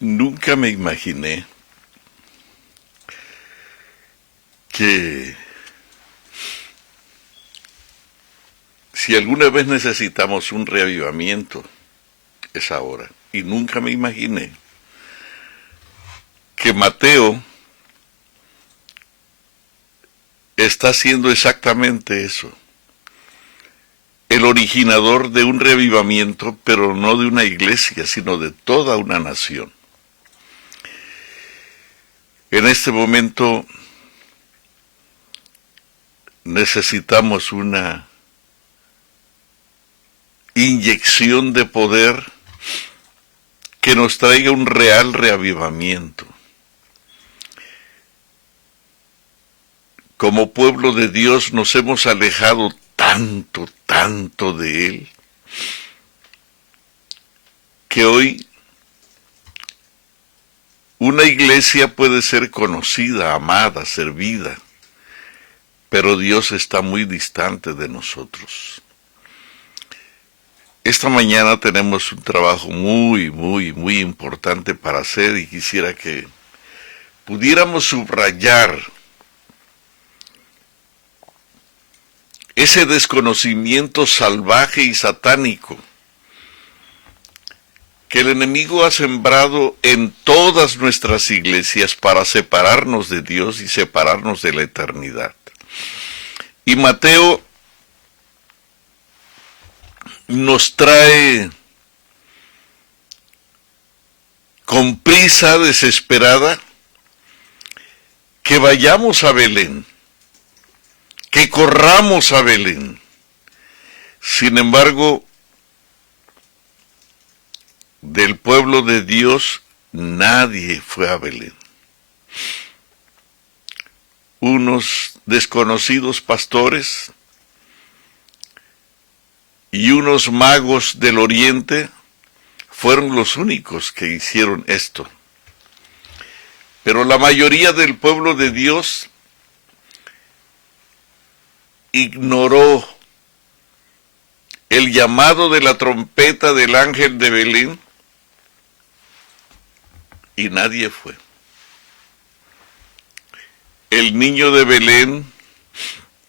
Nunca me imaginé que si alguna vez necesitamos un reavivamiento, es ahora. Y nunca me imaginé que Mateo está haciendo exactamente eso. El originador de un reavivamiento, pero no de una iglesia, sino de toda una nación. En este momento necesitamos una inyección de poder que nos traiga un real reavivamiento. Como pueblo de Dios nos hemos alejado tanto de Él, que hoy una iglesia puede ser conocida, amada, servida, pero Dios está muy distante de nosotros. Esta mañana tenemos un trabajo muy importante para hacer y quisiera que pudiéramos subrayar ese desconocimiento salvaje y satánico que el enemigo ha sembrado en todas nuestras iglesias para separarnos de Dios y separarnos de la eternidad. Y Mateo nos trae con prisa desesperada que vayamos a Belén, que corramos a Belén. Sin embargo, del pueblo de Dios nadie fue a Belén. Unos desconocidos pastores y unos magos del oriente fueron los únicos que hicieron esto. Pero la mayoría del pueblo de Dios ignoró el llamado de la trompeta del ángel de Belén y nadie fue. El niño de Belén,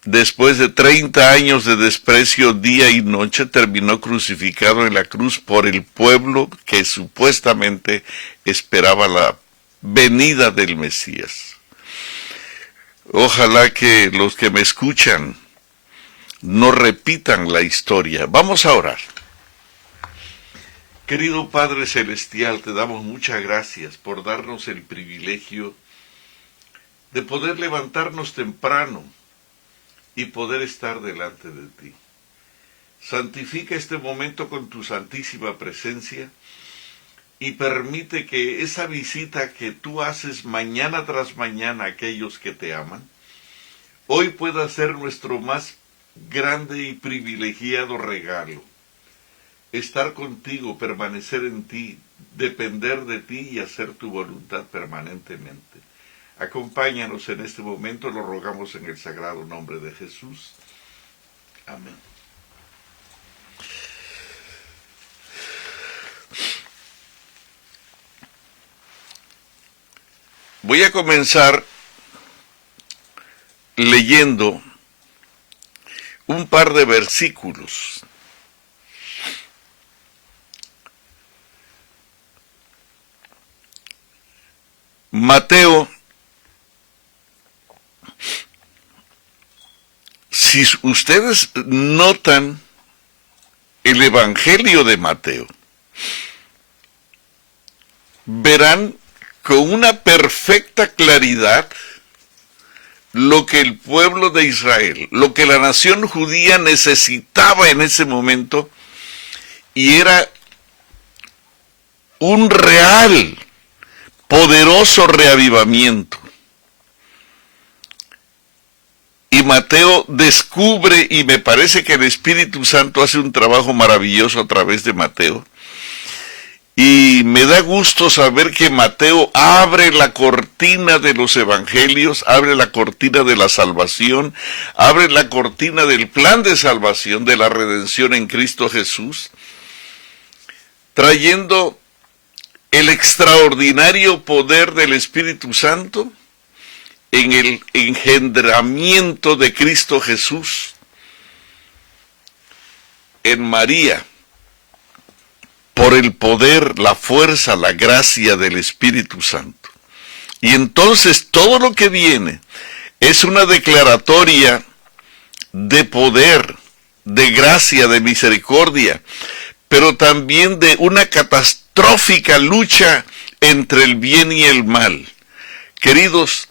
después de 30 años de desprecio día y noche, terminó crucificado en la cruz por el pueblo que supuestamente esperaba la venida del Mesías. Ojalá que los que me escuchan no repitan la historia. Vamos a orar. Querido Padre Celestial, te damos muchas gracias por darnos el privilegio de poder levantarnos temprano y poder estar delante de ti. Santifica este momento con tu santísima presencia y permite que esa visita que tú haces mañana tras mañana a aquellos que te aman, hoy pueda ser nuestro más grande y privilegiado regalo. Estar contigo, permanecer en ti, depender de ti y hacer tu voluntad permanentemente. Acompáñanos en este momento, lo rogamos en el sagrado nombre de Jesús. Amén. Voy a comenzar leyendo un par de versículos. Mateo, si ustedes notan el Evangelio de Mateo, verán con una perfecta claridad lo que el pueblo de Israel, lo que la nación judía necesitaba en ese momento, y era un real, poderoso reavivamiento. Y Mateo descubre, y me parece que el Espíritu Santo hace un trabajo maravilloso a través de Mateo, y me da gusto saber que Mateo abre la cortina de los evangelios, abre la cortina de la salvación, abre la cortina del plan de salvación, de la redención en Cristo Jesús, trayendo el extraordinario poder del Espíritu Santo en el engendramiento de Cristo Jesús en María, por el poder, la fuerza, la gracia del Espíritu Santo. Y entonces todo lo que viene es una declaratoria de poder, de gracia, de misericordia, pero también de una catastrófica lucha entre el bien y el mal. Queridos,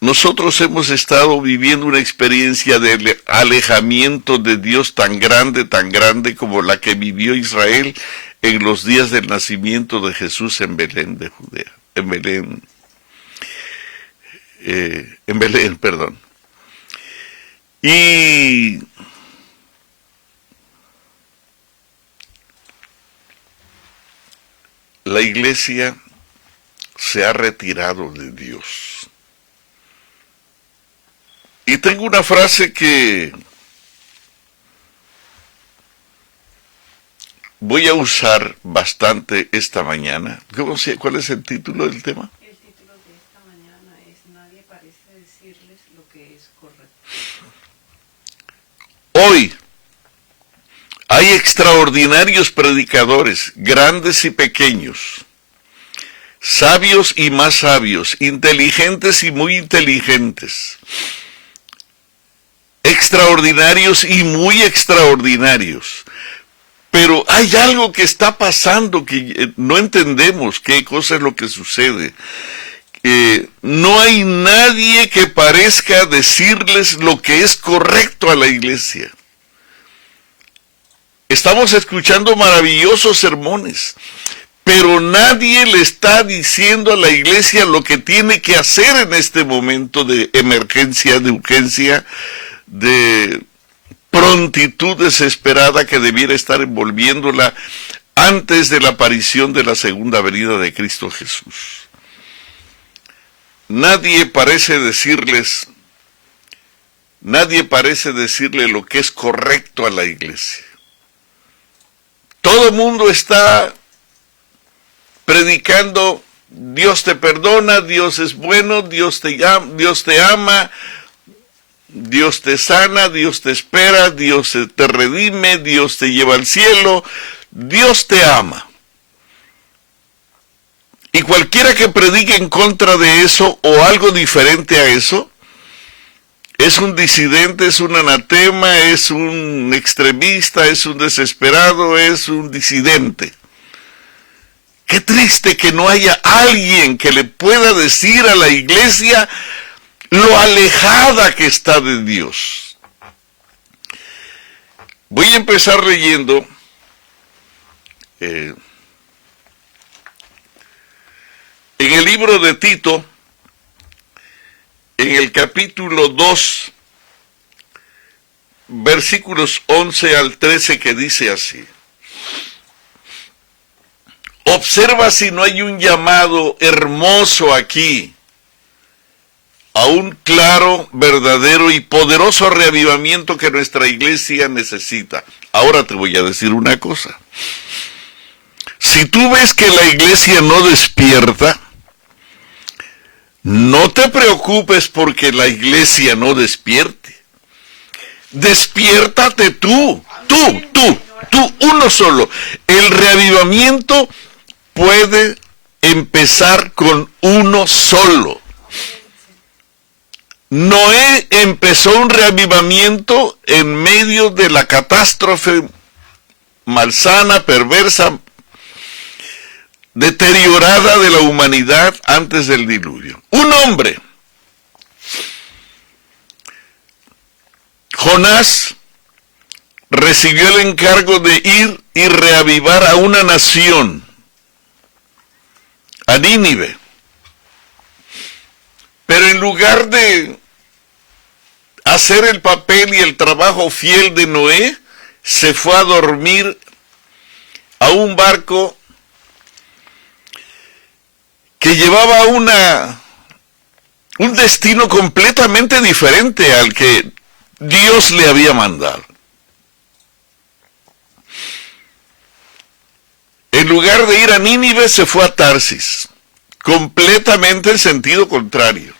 nosotros hemos estado viviendo una experiencia de alejamiento de Dios tan grande como la que vivió Israel en los días del nacimiento de Jesús en Belén de Judea, en Belén, perdón. Y la iglesia se ha retirado de Dios. Y tengo una frase que voy a usar bastante esta mañana. ¿Cuál es el título del tema? El título de esta mañana es Nadie parece decirles lo que es correcto. Hoy hay extraordinarios predicadores, grandes y pequeños, sabios y más sabios, inteligentes y muy inteligentes, extraordinarios y muy extraordinarios. Pero hay algo que está pasando que no entendemos qué cosa es lo que sucede. No hay nadie que parezca decirles lo que es correcto a la iglesia. Estamos escuchando maravillosos sermones, pero nadie le está diciendo a la iglesia lo que tiene que hacer en este momento de emergencia, de urgencia, de prontitud desesperada que debiera estar envolviéndola antes de la aparición de la segunda venida de Cristo Jesús. Nadie parece decirle lo que es correcto a la iglesia. Todo el mundo está predicando: Dios te perdona, Dios es bueno, Dios te ama, Dios te sana, Dios te espera, Dios te redime, Dios te lleva al cielo, Dios te ama. Y cualquiera que predique en contra de eso o algo diferente a eso, es un disidente, es un anatema, es un extremista, es un desesperado, es un disidente. Qué triste que no haya alguien que le pueda decir a la iglesia lo alejada que está de Dios. Voy a empezar leyendo en el libro de Tito, en el capítulo 2, versículos 11 al 13, que dice así: observa si no hay un llamado hermoso aquí a un claro, verdadero y poderoso reavivamiento que nuestra iglesia necesita. Ahora te voy a decir una cosa. Si tú ves que la iglesia no despierta, no te preocupes porque la iglesia no despierte. Despiértate tú, uno solo. El reavivamiento puede empezar con uno solo. Noé empezó un reavivamiento en medio de la catástrofe malsana, perversa, deteriorada de la humanidad antes del diluvio. Un hombre, Jonás, recibió el encargo de ir y reavivar a una nación, a Nínive. Pero en lugar de hacer el papel y el trabajo fiel de Noé, se fue a dormir a un barco que llevaba un destino completamente diferente al que Dios le había mandado. En lugar de ir a Nínive, se fue a Tarsis, completamente en sentido contrario.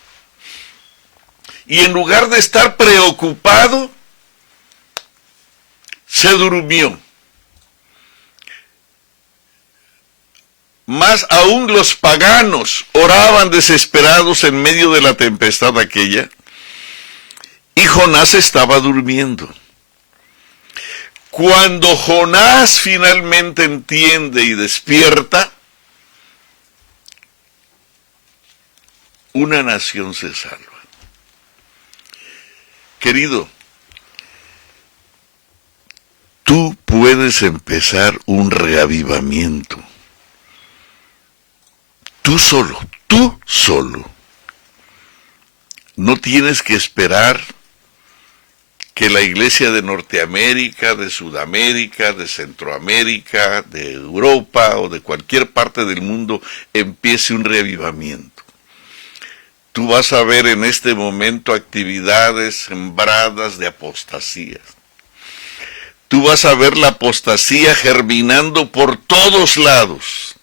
Y en lugar de estar preocupado, se durmió. Más aún los paganos oraban desesperados en medio de la tempestad aquella, y Jonás estaba durmiendo. Cuando Jonás finalmente entiende y despierta, una nación se salva. Querido, tú puedes empezar un reavivamiento. Tú solo. No tienes que esperar que la iglesia de Norteamérica, de Sudamérica, de Centroamérica, de Europa o de cualquier parte del mundo empiece un reavivamiento. Tú vas a ver en este momento actividades sembradas de apostasías. Tú vas a ver la apostasía germinando por todos lados.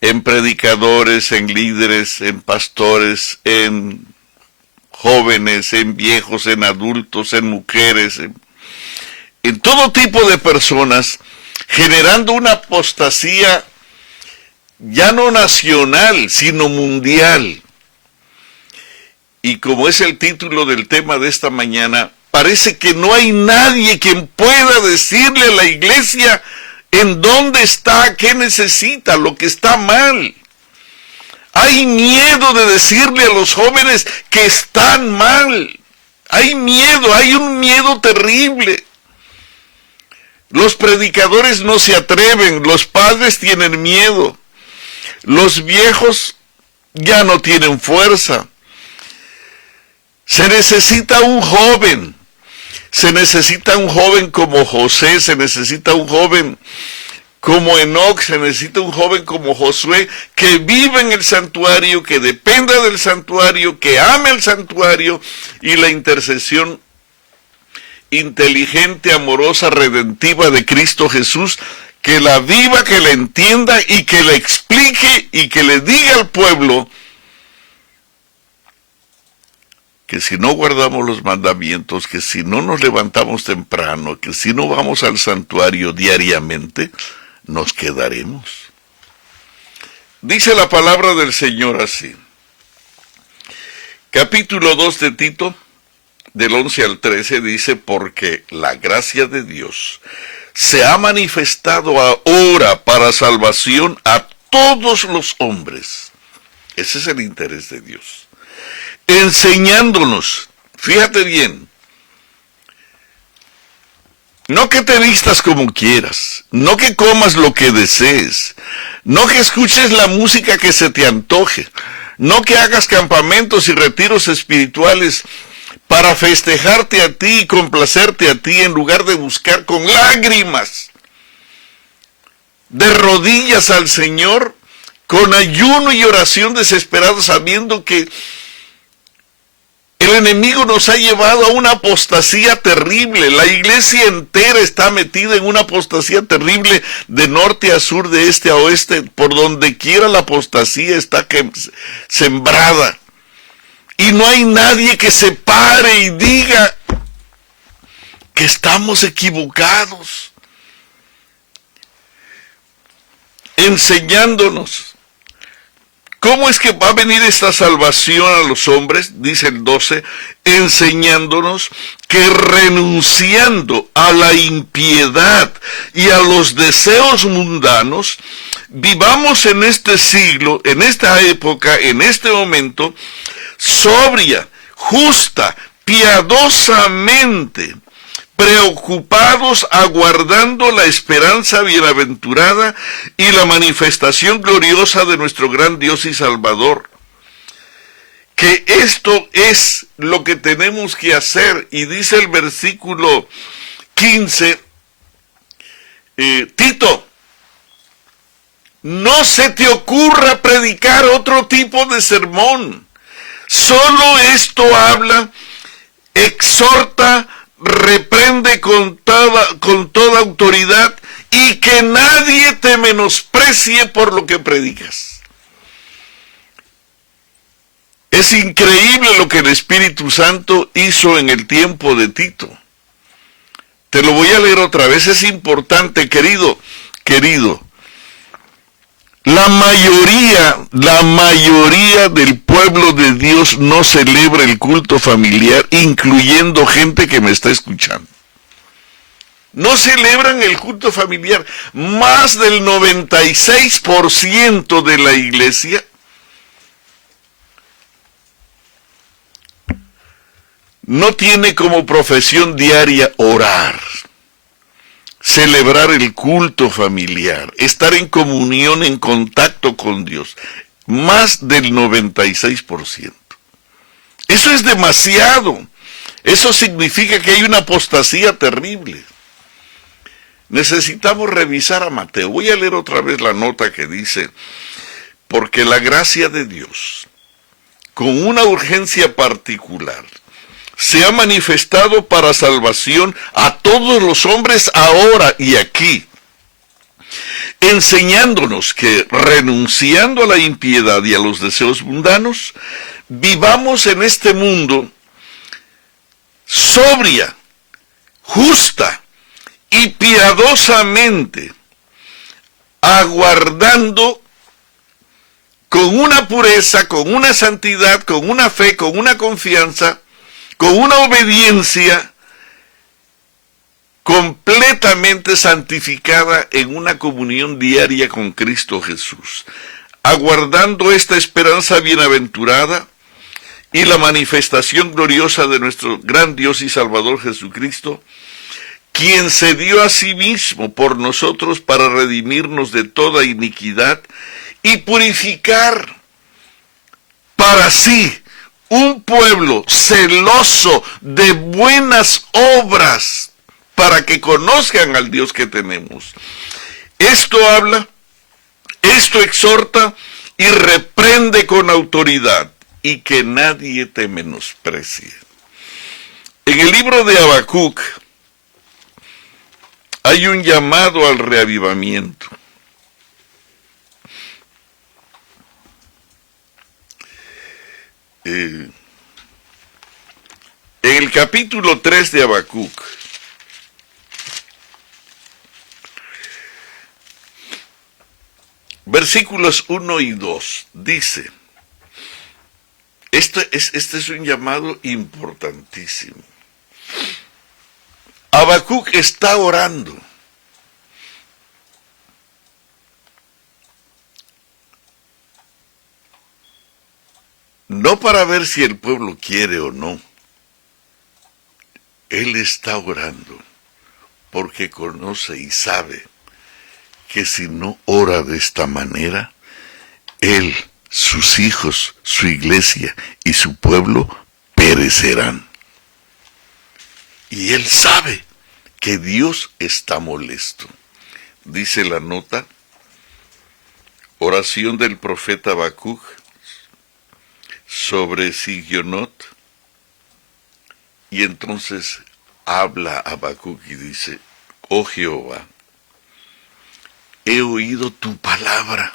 En predicadores, en líderes, en pastores, en jóvenes, en viejos, en adultos, en mujeres, en todo tipo de personas, generando una apostasía ya no nacional, sino mundial. Y como es el título del tema de esta mañana, parece que no hay nadie quien pueda decirle a la iglesia en dónde está, qué necesita, lo que está mal. Hay miedo de decirle a los jóvenes que están mal. Hay miedo, hay un miedo terrible. Los predicadores no se atreven, los padres tienen miedo. Los viejos ya no tienen fuerza. Se necesita un joven. Se necesita un joven como José, se necesita un joven como Enoc, se necesita un joven como Josué, que vive en el santuario, que dependa del santuario, que ame el santuario y la intercesión inteligente, amorosa, redentiva de Cristo Jesús, que la viva, que la entienda y que la explique y que le diga al pueblo que si no guardamos los mandamientos, que si no nos levantamos temprano, que si no vamos al santuario diariamente, nos quedaremos. Dice la palabra del Señor así. Capítulo 2 de Tito, del 11 al 13, dice, porque la gracia de Dios se ha manifestado ahora para salvación a todos los hombres. Ese es el interés de Dios. Enseñándonos, fíjate bien, no que te vistas como quieras, no que comas lo que desees, no que escuches la música que se te antoje, no que hagas campamentos y retiros espirituales para festejarte a ti y complacerte a ti en lugar de buscar con lágrimas, de rodillas al Señor, con ayuno y oración desesperado, sabiendo que el enemigo nos ha llevado a una apostasía terrible. La iglesia entera está metida en una apostasía terrible de norte a sur, de este a oeste. Por donde quiera la apostasía está sembrada. Y no hay nadie que se pare y diga que estamos equivocados. Enseñándonos. ¿Cómo es que va a venir esta salvación a los hombres? Dice el 12, enseñándonos que renunciando a la impiedad y a los deseos mundanos, vivamos en este siglo, en esta época, en este momento, sobria, justa, piadosamente, preocupados aguardando la esperanza bienaventurada y la manifestación gloriosa de nuestro gran Dios y Salvador. Que esto es lo que tenemos que hacer, y dice el versículo 15, Tito, no se te ocurra predicar otro tipo de sermón, solo esto habla, exhorta, reprende con toda autoridad y que nadie te menosprecie por lo que predicas. Es increíble lo que el Espíritu Santo hizo en el tiempo de Tito. Te lo voy a leer otra vez, es importante, querido. La mayoría del pueblo de Dios no celebra el culto familiar, incluyendo gente que me está escuchando. No celebran el culto familiar. Más del 96% de la iglesia no tiene como profesión diaria orar, celebrar el culto familiar, estar en comunión, en contacto con Dios. Más del 96%. Eso es demasiado. Eso significa que hay una apostasía terrible. Necesitamos revisar a Mateo. Voy a leer otra vez la nota que dice: porque la gracia de Dios, con una urgencia particular, se ha manifestado para salvación a todos los hombres ahora y aquí, enseñándonos que, renunciando a la impiedad y a los deseos mundanos, vivamos en este mundo sobria, justa y piadosamente, aguardando con una pureza, con una santidad, con una fe, con una confianza, con una obediencia completamente santificada en una comunión diaria con Cristo Jesús, aguardando esta esperanza bienaventurada y la manifestación gloriosa de nuestro gran Dios y Salvador Jesucristo, quien se dio a sí mismo por nosotros para redimirnos de toda iniquidad y purificar para sí un pueblo celoso de buenas obras, para que conozcan al Dios que tenemos. Esto habla, esto exhorta y reprende con autoridad, y que nadie te menosprecie. En el libro de Habacuc hay un llamado al reavivamiento. En el capítulo 3 de Habacuc, versículos 1 y 2, dice, este es un llamado importantísimo. Habacuc está orando. No para ver si el pueblo quiere o no. Él está orando porque conoce y sabe que si no ora de esta manera, él, sus hijos, su iglesia y su pueblo perecerán. Y él sabe que Dios está molesto. Dice la nota, oración del profeta Habacuc sobre Sigionot, y entonces habla Habacuc y dice, oh Jehová, he oído tu palabra,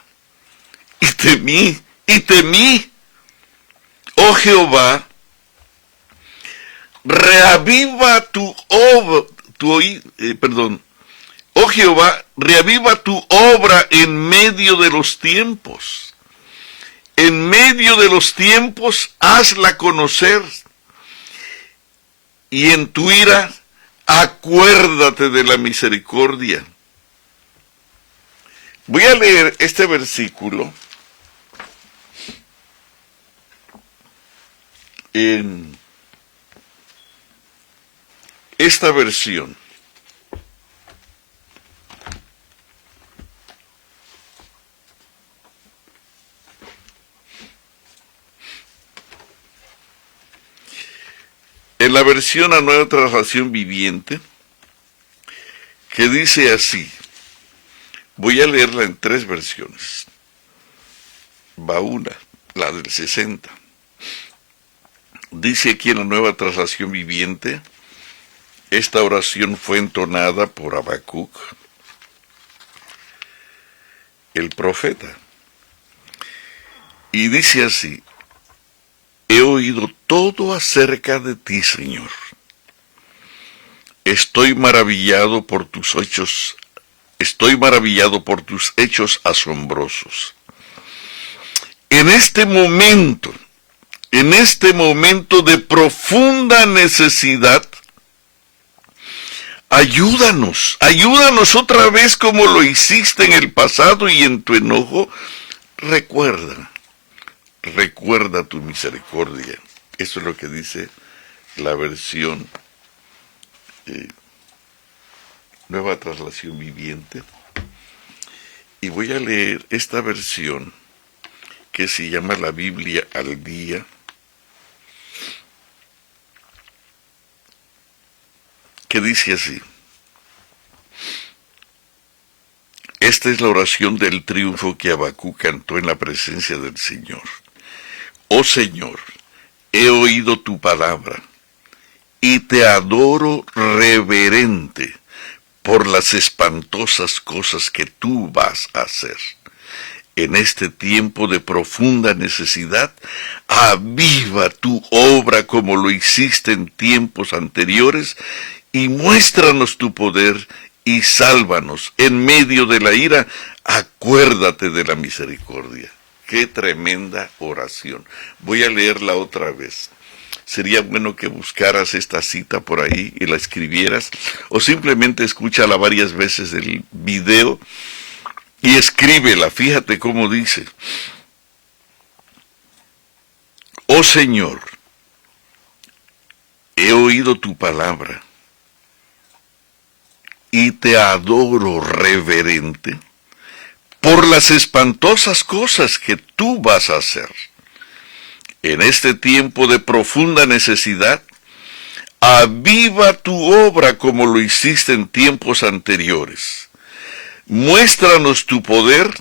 y temí, oh Jehová, reaviva oh Jehová, reaviva tu obra en medio de los tiempos. En medio de los tiempos, hazla conocer. Y en tu ira, acuérdate de la misericordia. Voy a leer este versículo en esta versión. En la versión a Nueva Traslación Viviente, que dice así, voy a leerla en 3 versiones. Va una, la del 60. Dice aquí en la Nueva Traslación Viviente, esta oración fue entonada por Habacuc el profeta. Y dice así: he oído todo acerca de ti, Señor. Estoy maravillado por tus hechos asombrosos. En este momento de profunda necesidad, ayúdanos otra vez como lo hiciste en el pasado, y en tu enojo, recuerda tu misericordia. Eso es lo que dice la versión Nueva Traslación Viviente. Y voy a leer esta versión que se llama la Biblia al Día. Que dice así: esta es la oración del triunfo que Habacuc cantó en la presencia del Señor. Oh Señor, he oído tu palabra y te adoro reverente por las espantosas cosas que tú vas a hacer. En este tiempo de profunda necesidad, aviva tu obra como lo hiciste en tiempos anteriores, y muéstranos tu poder y sálvanos. En medio de la ira, acuérdate de la misericordia. Qué tremenda oración. Voy a leerla otra vez. Sería bueno que buscaras esta cita por ahí y la escribieras, o simplemente escúchala varias veces del video y escríbela. Fíjate cómo dice: oh Señor, he oído tu palabra y te adoro reverente por las espantosas cosas que tú vas a hacer. En este tiempo de profunda necesidad, aviva tu obra como lo hiciste en tiempos anteriores. Muéstranos tu poder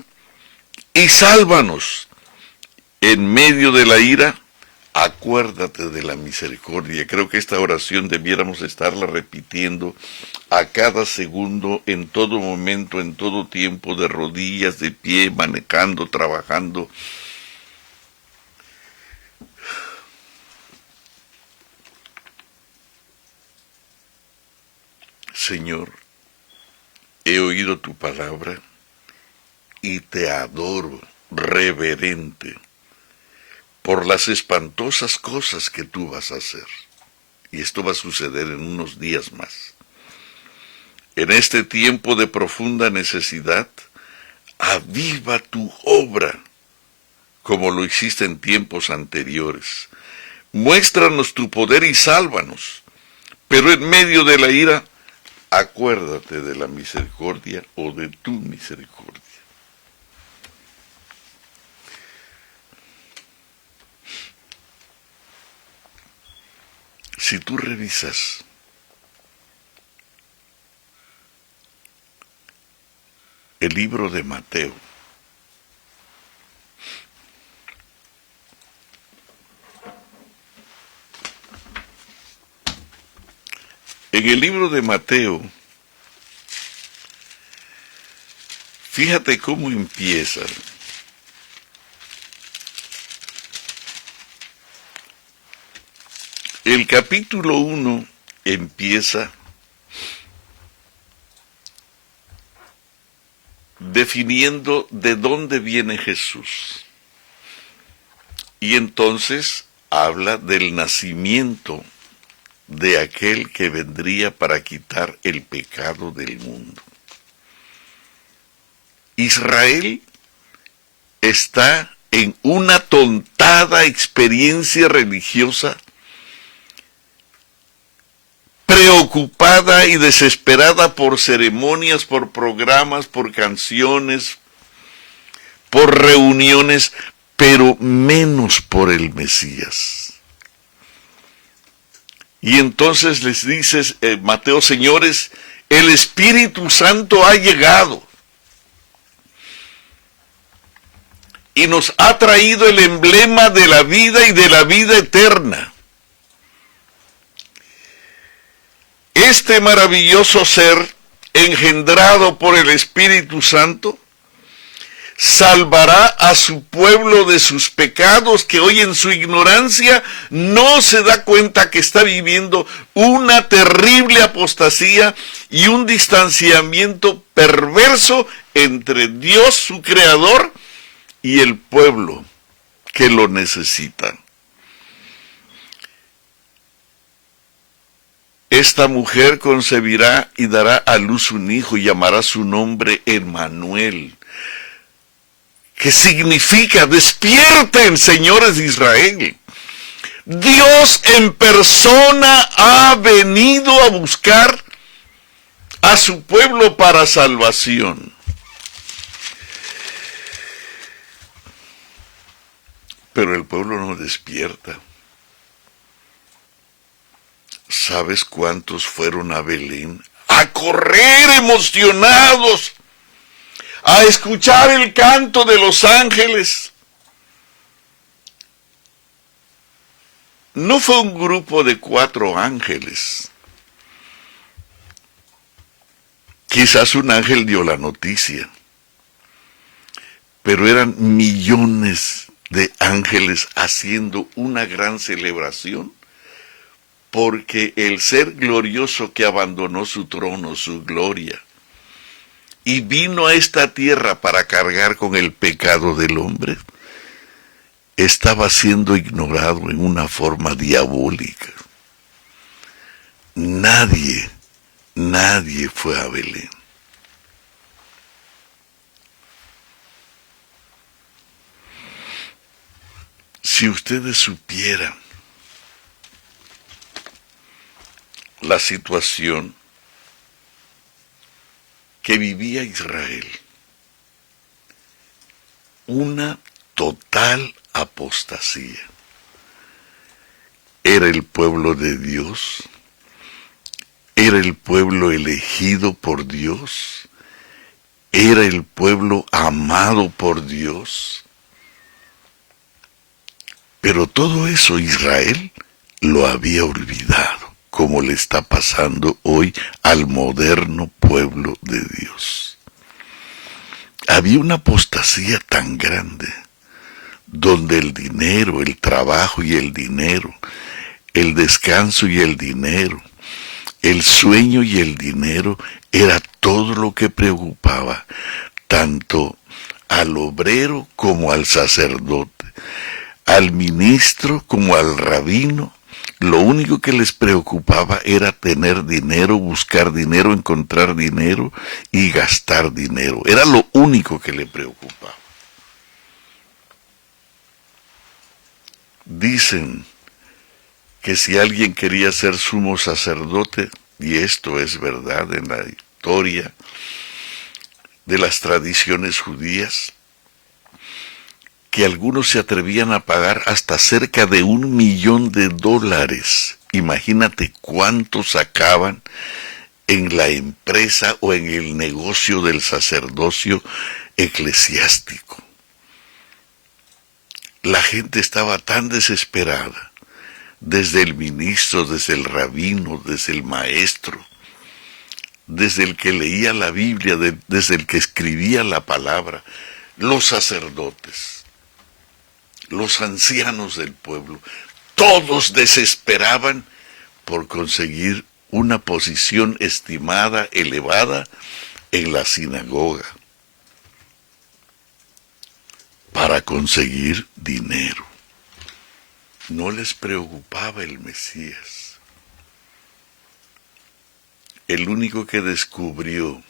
y sálvanos. En medio de la ira, acuérdate de la misericordia. Creo que esta oración debiéramos estarla repitiendo a cada segundo, en todo momento, en todo tiempo, de rodillas, de pie, manejando, trabajando. Señor, he oído tu palabra y te adoro reverente por las espantosas cosas que tú vas a hacer. Y esto va a suceder en unos días más. En este tiempo de profunda necesidad, aviva tu obra como lo hiciste en tiempos anteriores. Muéstranos tu poder y sálvanos. Pero en medio de la ira, acuérdate de la misericordia o de tu misericordia. Si tú revisas el libro de Mateo, en el libro de Mateo, fíjate cómo empieza. El capítulo 1 empieza definiendo de dónde viene Jesús. Y entonces habla del nacimiento de aquel que vendría para quitar el pecado del mundo. Israel está en una tontada experiencia religiosa, preocupada y desesperada por ceremonias, por programas, por canciones, por reuniones, pero menos por el Mesías. Y entonces les dices, Mateo: señores, el Espíritu Santo ha llegado y nos ha traído el emblema de la vida y de la vida eterna. Este maravilloso ser, engendrado por el Espíritu Santo, salvará a su pueblo de sus pecados, que hoy en su ignorancia no se da cuenta que está viviendo una terrible apostasía y un distanciamiento perverso entre Dios, su creador, y el pueblo que lo necesita. Esta mujer concebirá y dará a luz un hijo y llamará su nombre Emmanuel, que significa despierten, señores de Israel. Dios en persona ha venido a buscar a su pueblo para salvación. Pero el pueblo no despierta. ¿Sabes cuántos fueron a Belén? A correr emocionados, a escuchar el canto de los ángeles. No fue un grupo de 4 ángeles. Quizás un ángel dio la noticia, pero eran millones de ángeles haciendo una gran celebración, porque el ser glorioso que abandonó su trono, su gloria, y vino a esta tierra para cargar con el pecado del hombre, estaba siendo ignorado en una forma diabólica. Nadie fue a Belén. Si ustedes supieran la situación que vivía Israel, una total apostasía. Era el pueblo de Dios, era el pueblo elegido por Dios, era el pueblo amado por Dios. Pero todo eso Israel lo había olvidado, como le está pasando hoy al moderno pueblo de Dios. Había una apostasía tan grande, donde el dinero, el trabajo y el dinero, el descanso y el dinero, el sueño y el dinero, era todo lo que preocupaba, tanto al obrero como al sacerdote, al ministro como al rabino. Lo único que les preocupaba era tener dinero, buscar dinero, encontrar dinero y gastar dinero. Era lo único que le preocupaba. Dicen que si alguien quería ser sumo sacerdote, y esto es verdad en la historia de las tradiciones judías, que algunos se atrevían a pagar hasta cerca de $1.000.000. Imagínate cuánto sacaban en la empresa o en el negocio del sacerdocio eclesiástico. La gente estaba tan desesperada, desde el ministro, desde el rabino, desde el maestro, desde el que leía la Biblia, desde el que escribía la palabra, los sacerdotes, los ancianos del pueblo, todos desesperaban por conseguir una posición estimada, elevada en la sinagoga, para conseguir dinero. No les preocupaba el Mesías. El único que descubrió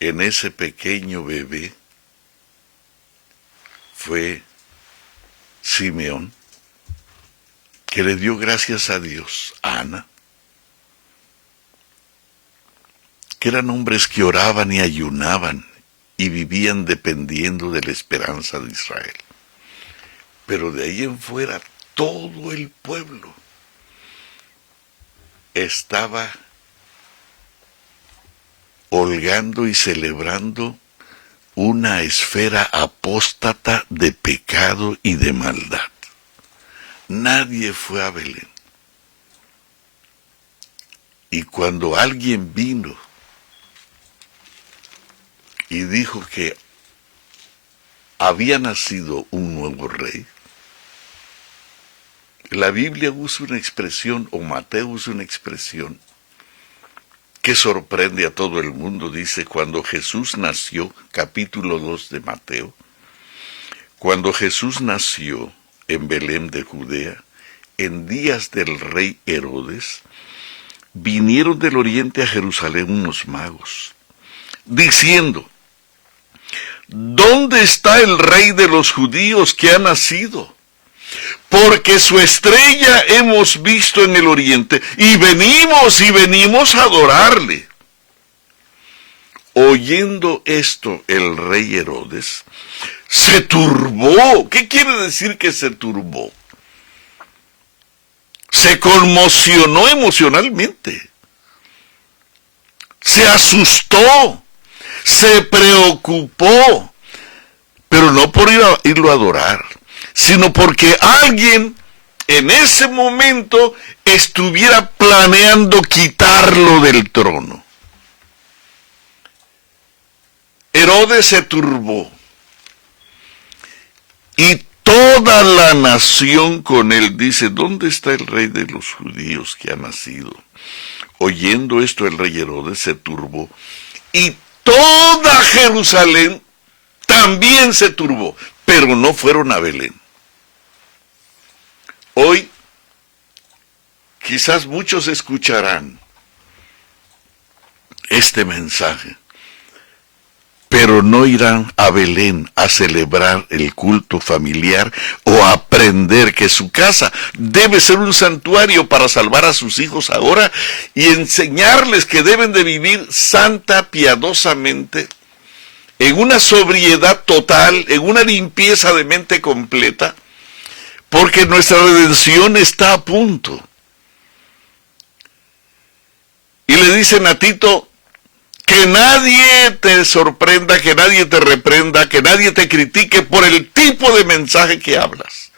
en ese pequeño bebé fue Simeón, que le dio gracias a Dios, a Ana, que eran hombres que oraban y ayunaban y vivían dependiendo de la esperanza de Israel. Pero de ahí en fuera, todo el pueblo estaba holgando y celebrando una esfera apóstata de pecado y de maldad. Nadie fue a Belén. Y cuando alguien vino y dijo que había nacido un nuevo rey, la Biblia usa una expresión, o Mateo usa una expresión, que sorprende a todo el mundo. Dice, cuando Jesús nació, capítulo 2 de Mateo, cuando Jesús nació en Belén de Judea, en días del rey Herodes, vinieron del oriente a Jerusalén unos magos, diciendo, ¿dónde está el rey de los judíos que ha nacido? Porque su estrella hemos visto en el oriente y venimos a adorarle. Oyendo esto, el rey Herodes se turbó. ¿Qué quiere decir que se turbó? Se conmocionó emocionalmente. Se asustó. Se preocupó. Pero no por irlo a adorar, sino porque alguien en ese momento estuviera planeando quitarlo del trono. Herodes se turbó y toda la nación con él. Dice, ¿dónde está el rey de los judíos que ha nacido? Oyendo esto, el rey Herodes se turbó y toda Jerusalén también se turbó, pero no fueron a Belén. Hoy, quizás muchos escucharán este mensaje, pero no irán a Belén a celebrar el culto familiar o a aprender que su casa debe ser un santuario para salvar a sus hijos ahora y enseñarles que deben de vivir santa, piadosamente, en una sobriedad total, en una limpieza de mente completa, porque nuestra redención está a punto. Y le dicen a Tito, que nadie te sorprenda, que nadie te reprenda, que nadie te critique por el tipo de mensaje que hablas.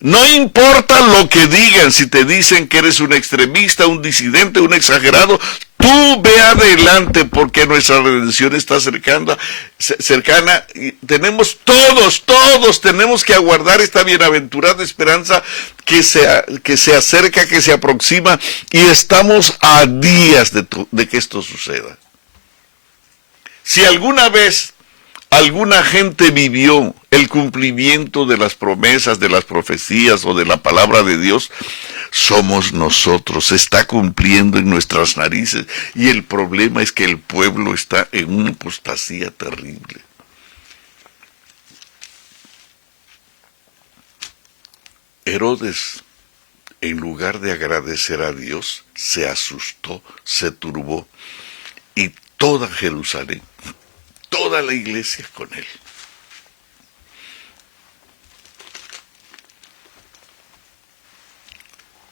No importa lo que digan, si te dicen que eres un extremista, un disidente, un exagerado, tú ve adelante porque nuestra redención está cercana y tenemos todos tenemos que aguardar esta bienaventurada esperanza que se acerca, que se aproxima y estamos a días de que esto suceda. Si alguna vez alguna gente vivió el cumplimiento de las promesas, de las profecías o de la palabra de Dios, somos nosotros. Se está cumpliendo en nuestras narices y el problema es que el pueblo está en una apostasía terrible. Herodes, en lugar de agradecer a Dios, se asustó, se turbó y toda Jerusalén, toda la iglesia con él.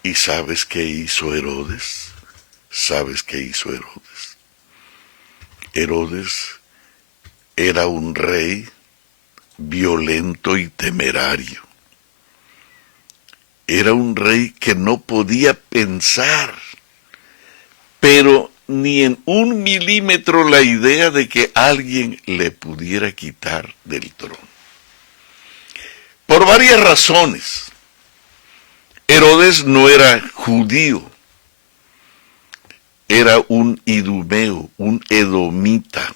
¿Y sabes qué hizo Herodes? ¿Sabes qué hizo Herodes? Herodes era un rey violento y temerario. Era un rey que no podía pensar, pero ni en 1 milímetro la idea de que alguien le pudiera quitar del trono. Por varias razones. Herodes no era judío, era un idumeo, un edomita.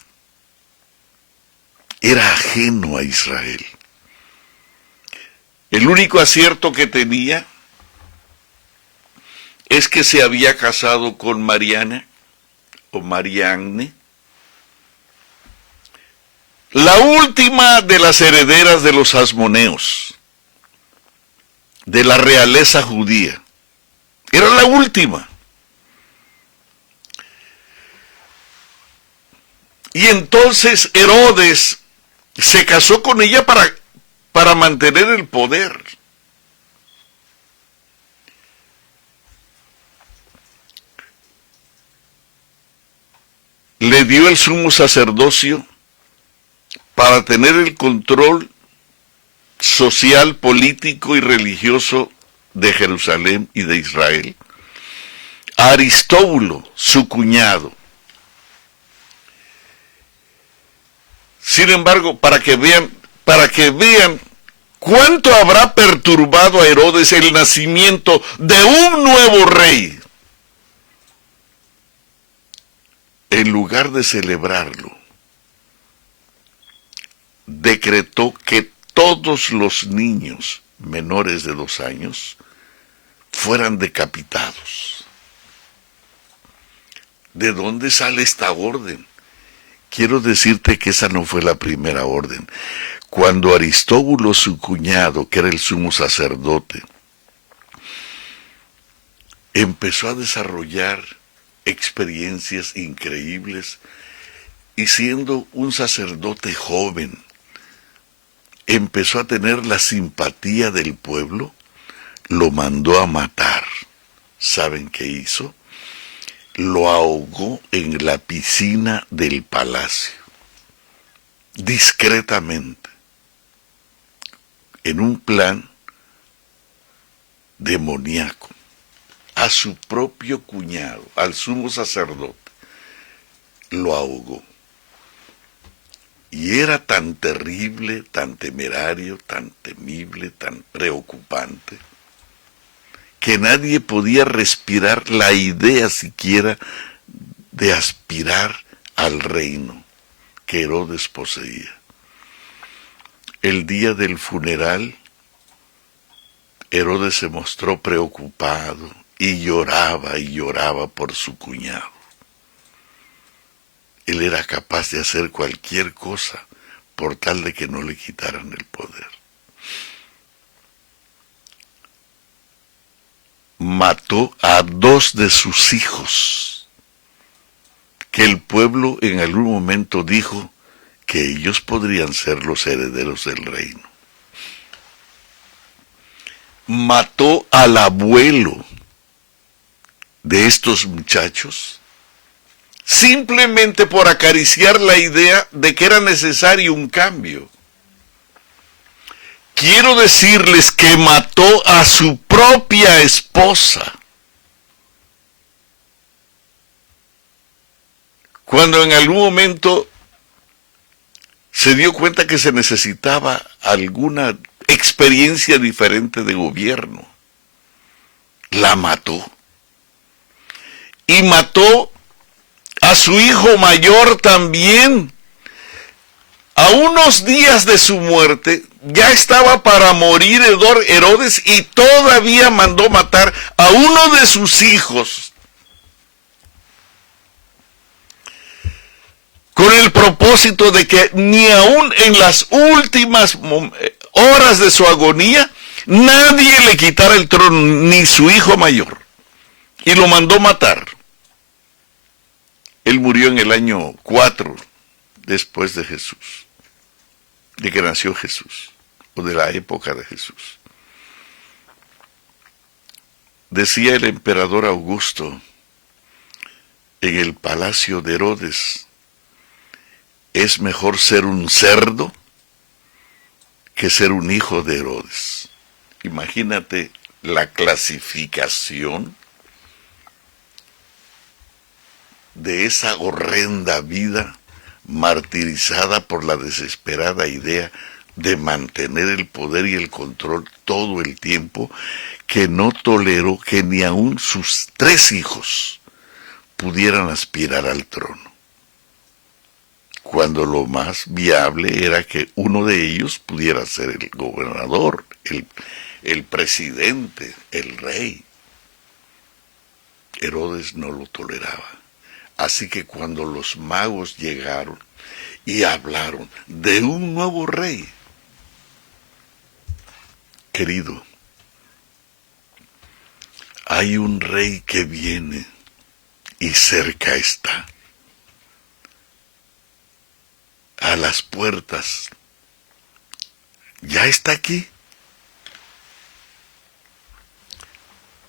Era ajeno a Israel. El único acierto que tenía es que se había casado con Mariana, o Marianne, la última de las herederas de los asmoneos, de la realeza judía. Era la última. Y entonces Herodes se casó con ella para mantener el poder. Le dio el sumo sacerdocio para tener el control social, político y religioso de Jerusalén y de Israel. A Aristóbulo, su cuñado. Sin embargo, para que vean cuánto habrá perturbado a Herodes el nacimiento de un nuevo rey, en lugar de celebrarlo, decretó que todos los niños menores de 2 años fueran decapitados. ¿De dónde sale esta orden? Quiero decirte que esa no fue la primera orden. Cuando Aristóbulo, su cuñado, que era el sumo sacerdote, empezó a desarrollar experiencias increíbles y siendo un sacerdote joven, empezó a tener la simpatía del pueblo, lo mandó a matar. ¿Saben qué hizo? Lo ahogó en la piscina del palacio, discretamente, en un plan demoníaco, a su propio cuñado, al sumo sacerdote, lo ahogó. Y era tan terrible, tan temerario, tan temible, tan preocupante, que nadie podía respirar la idea siquiera de aspirar al reino que Herodes poseía. El día del funeral, Herodes se mostró preocupado y lloraba por su cuñado. Él era capaz de hacer cualquier cosa por tal de que no le quitaran el poder. Mató a 2 de sus hijos, que el pueblo en algún momento dijo que ellos podrían ser los herederos del reino. Mató al abuelo de estos muchachos, simplemente por acariciar la idea de que era necesario un cambio. Quiero decirles que mató a su propia esposa, cuando en algún momento se dio cuenta que se necesitaba alguna experiencia diferente de gobierno. La mató. Y mató a su hijo mayor también. A unos días de su muerte, ya estaba para morir Herodes y todavía mandó matar a uno de sus hijos, con el propósito de que ni aún en las últimas horas de su agonía, nadie le quitara el trono, ni su hijo mayor. Y lo mandó matar. Él murió en el año 4 después de Jesús, de que nació Jesús, o de la época de Jesús. Decía el emperador Augusto en el palacio de Herodes: es mejor ser un cerdo que ser un hijo de Herodes. Imagínate la clasificación de esa horrenda vida martirizada por la desesperada idea de mantener el poder y el control todo el tiempo, que no toleró que ni aun sus 3 hijos pudieran aspirar al trono, cuando lo más viable era que uno de ellos pudiera ser el gobernador, el presidente, el rey. Herodes no lo toleraba. Así que cuando los magos llegaron y hablaron de un nuevo rey, querido, hay un rey que viene y cerca está, a las puertas, ya está aquí.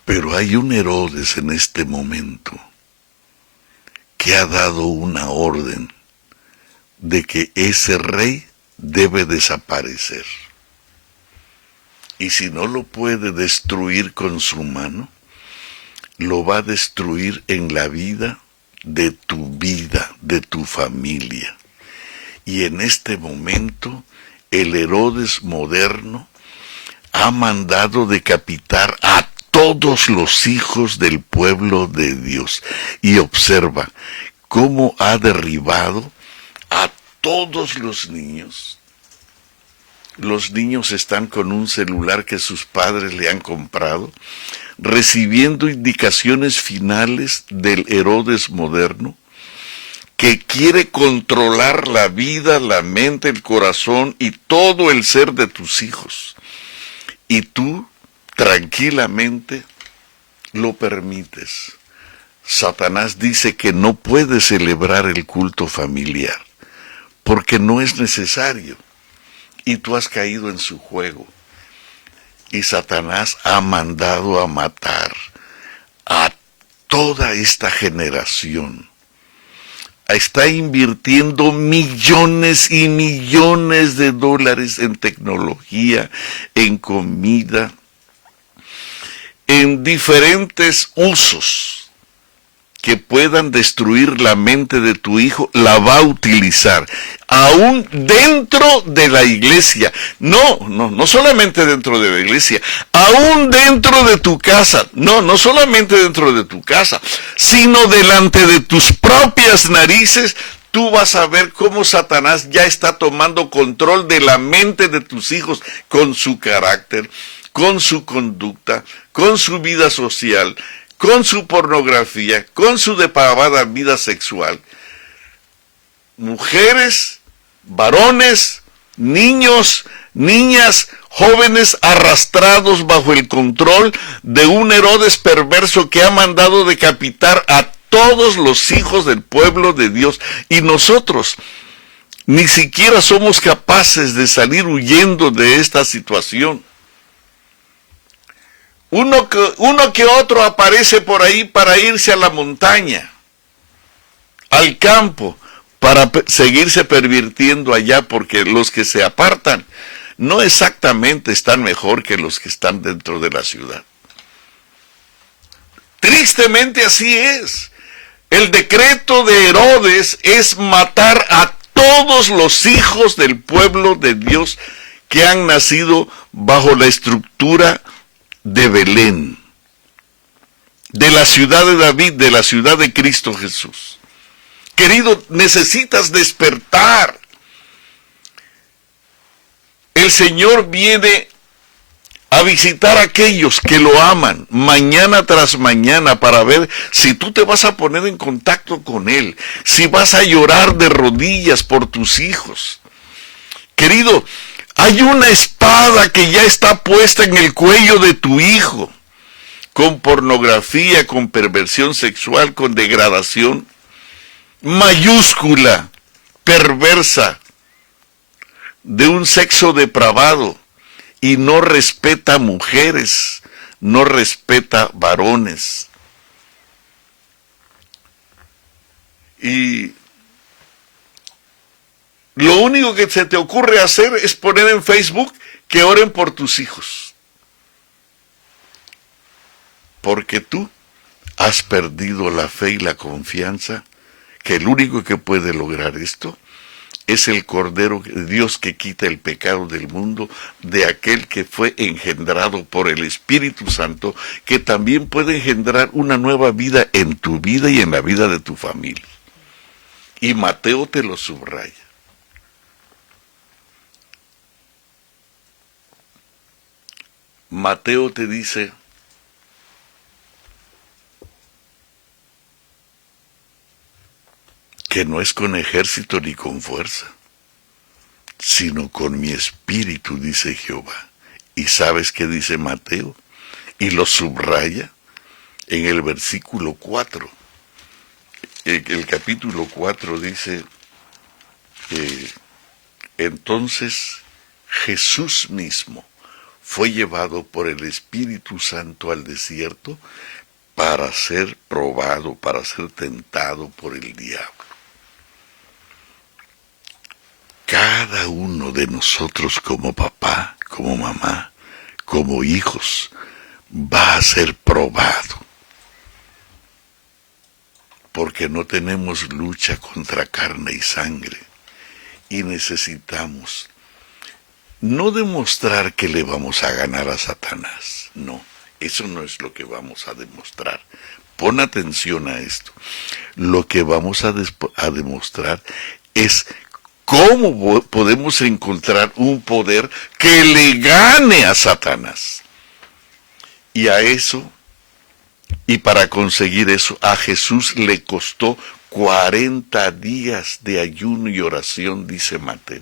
Pero hay un Herodes en este momento que ha dado una orden de que ese rey debe desaparecer. Y si no lo puede destruir con su mano, lo va a destruir en la vida, de tu familia. Y en este momento, el Herodes moderno ha mandado decapitar a todos los hijos del pueblo de Dios. Y observa cómo ha derribado a todos los niños. Los niños están con un celular que sus padres le han comprado, recibiendo indicaciones finales del Herodes moderno, que quiere controlar la vida, la mente, el corazón y todo el ser de tus hijos. Y tú, tranquilamente, lo permites. Satanás dice que no puede celebrar el culto familiar, porque no es necesario. Y tú has caído en su juego. Y Satanás ha mandado a matar a toda esta generación. Está invirtiendo millones y millones de dólares en tecnología, en comida, en diferentes usos que puedan destruir la mente de tu hijo, la va a utilizar, aún dentro de la iglesia. No solamente dentro de la iglesia, aún dentro de tu casa. No solamente dentro de tu casa, sino delante de tus propias narices. Tú vas a ver cómo Satanás ya está tomando control de la mente de tus hijos con su carácter, con su conducta, con su vida social, con su pornografía, con su depravada vida sexual. Mujeres, varones, niños, niñas, jóvenes arrastrados bajo el control de un Herodes perverso que ha mandado decapitar a todos los hijos del pueblo de Dios. Y nosotros ni siquiera somos capaces de salir huyendo de esta situación. Uno que otro aparece por ahí para irse a la montaña, al campo, para seguirse pervirtiendo allá, porque los que se apartan no exactamente están mejor que los que están dentro de la ciudad. Tristemente así es. El decreto de Herodes es matar a todos los hijos del pueblo de Dios que han nacido bajo la estructura de Belén, de la ciudad de David, de la ciudad de Cristo Jesús. Querido, necesitas despertar. El Señor viene a visitar a aquellos que lo aman mañana tras mañana para ver si tú te vas a poner en contacto con Él, si vas a llorar de rodillas por tus hijos. Querido, hay una espada que ya está puesta en el cuello de tu hijo, con pornografía, con perversión sexual, con degradación, mayúscula, perversa, de un sexo depravado, y no respeta mujeres, no respeta varones. Y lo único que se te ocurre hacer es poner en Facebook que oren por tus hijos. Porque tú has perdido la fe y la confianza que el único que puede lograr esto es el Cordero de Dios que quita el pecado del mundo, de aquel que fue engendrado por el Espíritu Santo, que también puede engendrar una nueva vida en tu vida y en la vida de tu familia. Y Mateo te lo subraya. Mateo te dice, que no es con ejército ni con fuerza, sino con mi espíritu, dice Jehová. ¿Y sabes qué dice Mateo? Y lo subraya en el versículo 4. El capítulo 4 dice, entonces Jesús mismo fue llevado por el Espíritu Santo al desierto para ser probado, para ser tentado por el diablo. Cada uno de nosotros como papá, como mamá, como hijos, va a ser probado. Porque no tenemos lucha contra carne y sangre. Y necesitamos no demostrar que le vamos a ganar a Satanás. No, eso no es lo que vamos a demostrar. Pon atención a esto. Lo que vamos a demostrar es cómo podemos encontrar un poder que le gane a Satanás. Y a eso, y para conseguir eso, a Jesús le costó 40 días de ayuno y oración, dice Mateo.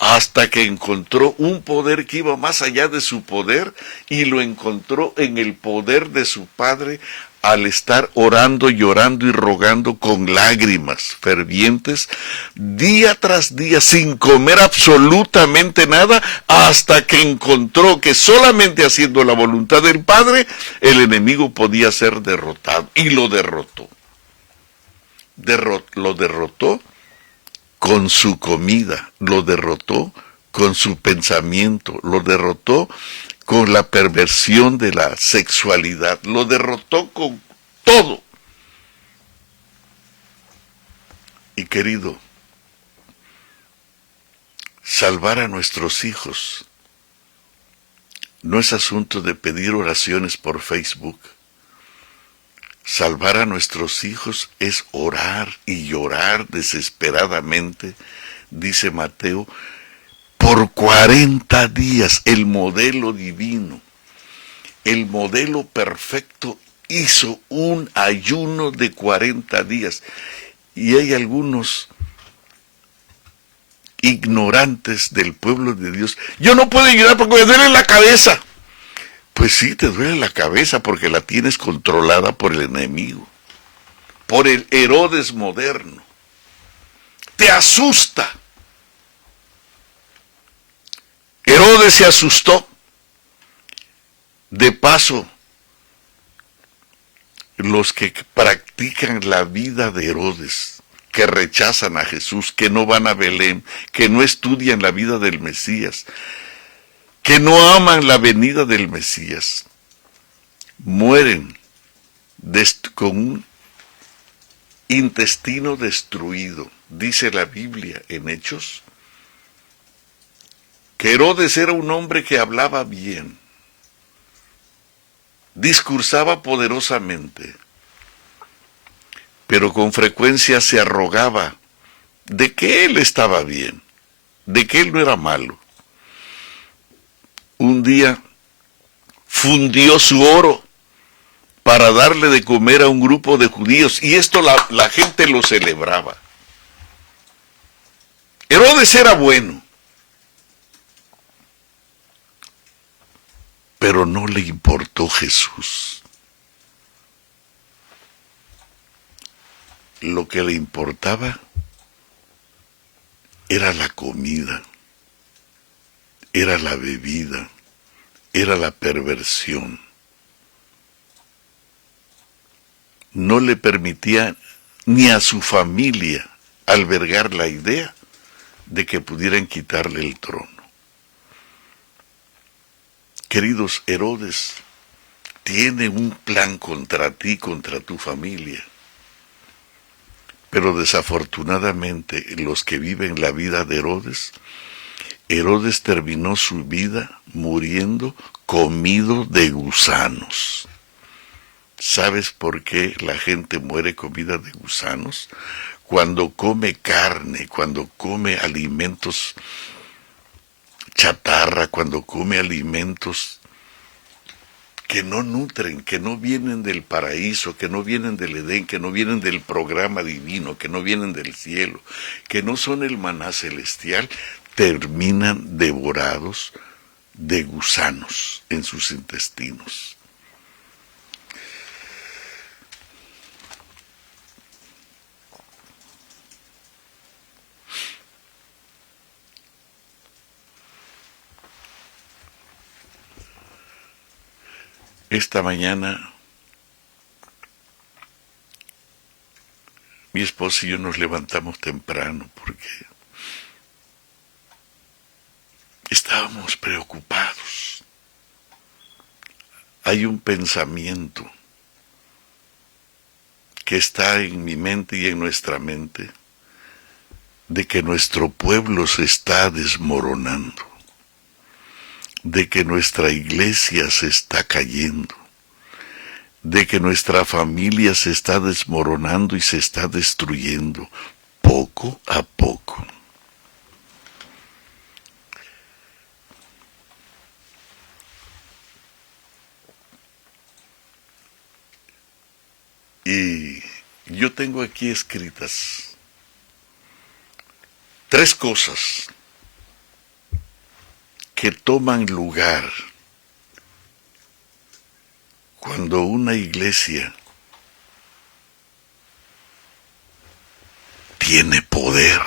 Hasta que encontró un poder que iba más allá de su poder y lo encontró en el poder de su Padre al estar orando, llorando y rogando con lágrimas fervientes día tras día sin comer absolutamente nada hasta que encontró que solamente haciendo la voluntad del Padre el enemigo podía ser derrotado y lo derrotó. Lo derrotó con su comida, lo derrotó con su pensamiento, lo derrotó con la perversión de la sexualidad, lo derrotó con todo. Y querido, salvar a nuestros hijos no es asunto de pedir oraciones por Facebook. Salvar a nuestros hijos es orar y llorar desesperadamente, dice Mateo, por 40 días. El modelo divino, el modelo perfecto, hizo un ayuno de 40 días. Y hay algunos ignorantes del pueblo de Dios. Yo no puedo ayudar porque me duele la cabeza. Pues sí, te duele la cabeza porque la tienes controlada por el enemigo, por el Herodes moderno. Te asusta. Herodes se asustó. De paso, los que practican la vida de Herodes, que rechazan a Jesús, que no van a Belén, que no estudian la vida del Mesías, que no aman la venida del Mesías, mueren con un intestino destruido. Dice la Biblia en Hechos que Herodes era un hombre que hablaba bien, discursaba poderosamente, pero con frecuencia se arrogaba de que él estaba bien, de que él no era malo. Un día fundió su oro para darle de comer a un grupo de judíos, y esto la gente lo celebraba. Herodes era bueno, pero no le importó Jesús. Lo que le importaba era la comida, era la bebida, era la perversión. No le permitía ni a su familia albergar la idea de que pudieran quitarle el trono. Queridos, Herodes tiene un plan contra ti, contra tu familia. Pero desafortunadamente los que viven la vida de Herodes terminó su vida muriendo comido de gusanos. ¿Sabes por qué la gente muere comida de gusanos? Cuando come carne, cuando come alimentos chatarra, cuando come alimentos que no nutren, que no vienen del paraíso, que no vienen del Edén, que no vienen del programa divino, que no vienen del cielo, que no son el maná celestial, terminan devorados de gusanos en sus intestinos. Esta mañana mi esposo y yo nos levantamos temprano porque estábamos preocupados. Hay un pensamiento que está en mi mente y en nuestra mente de que nuestro pueblo se está desmoronando, de que nuestra iglesia se está cayendo, de que nuestra familia se está desmoronando y se está destruyendo poco a poco. Y yo tengo aquí escritas 3 cosas que toman lugar cuando una iglesia tiene poder,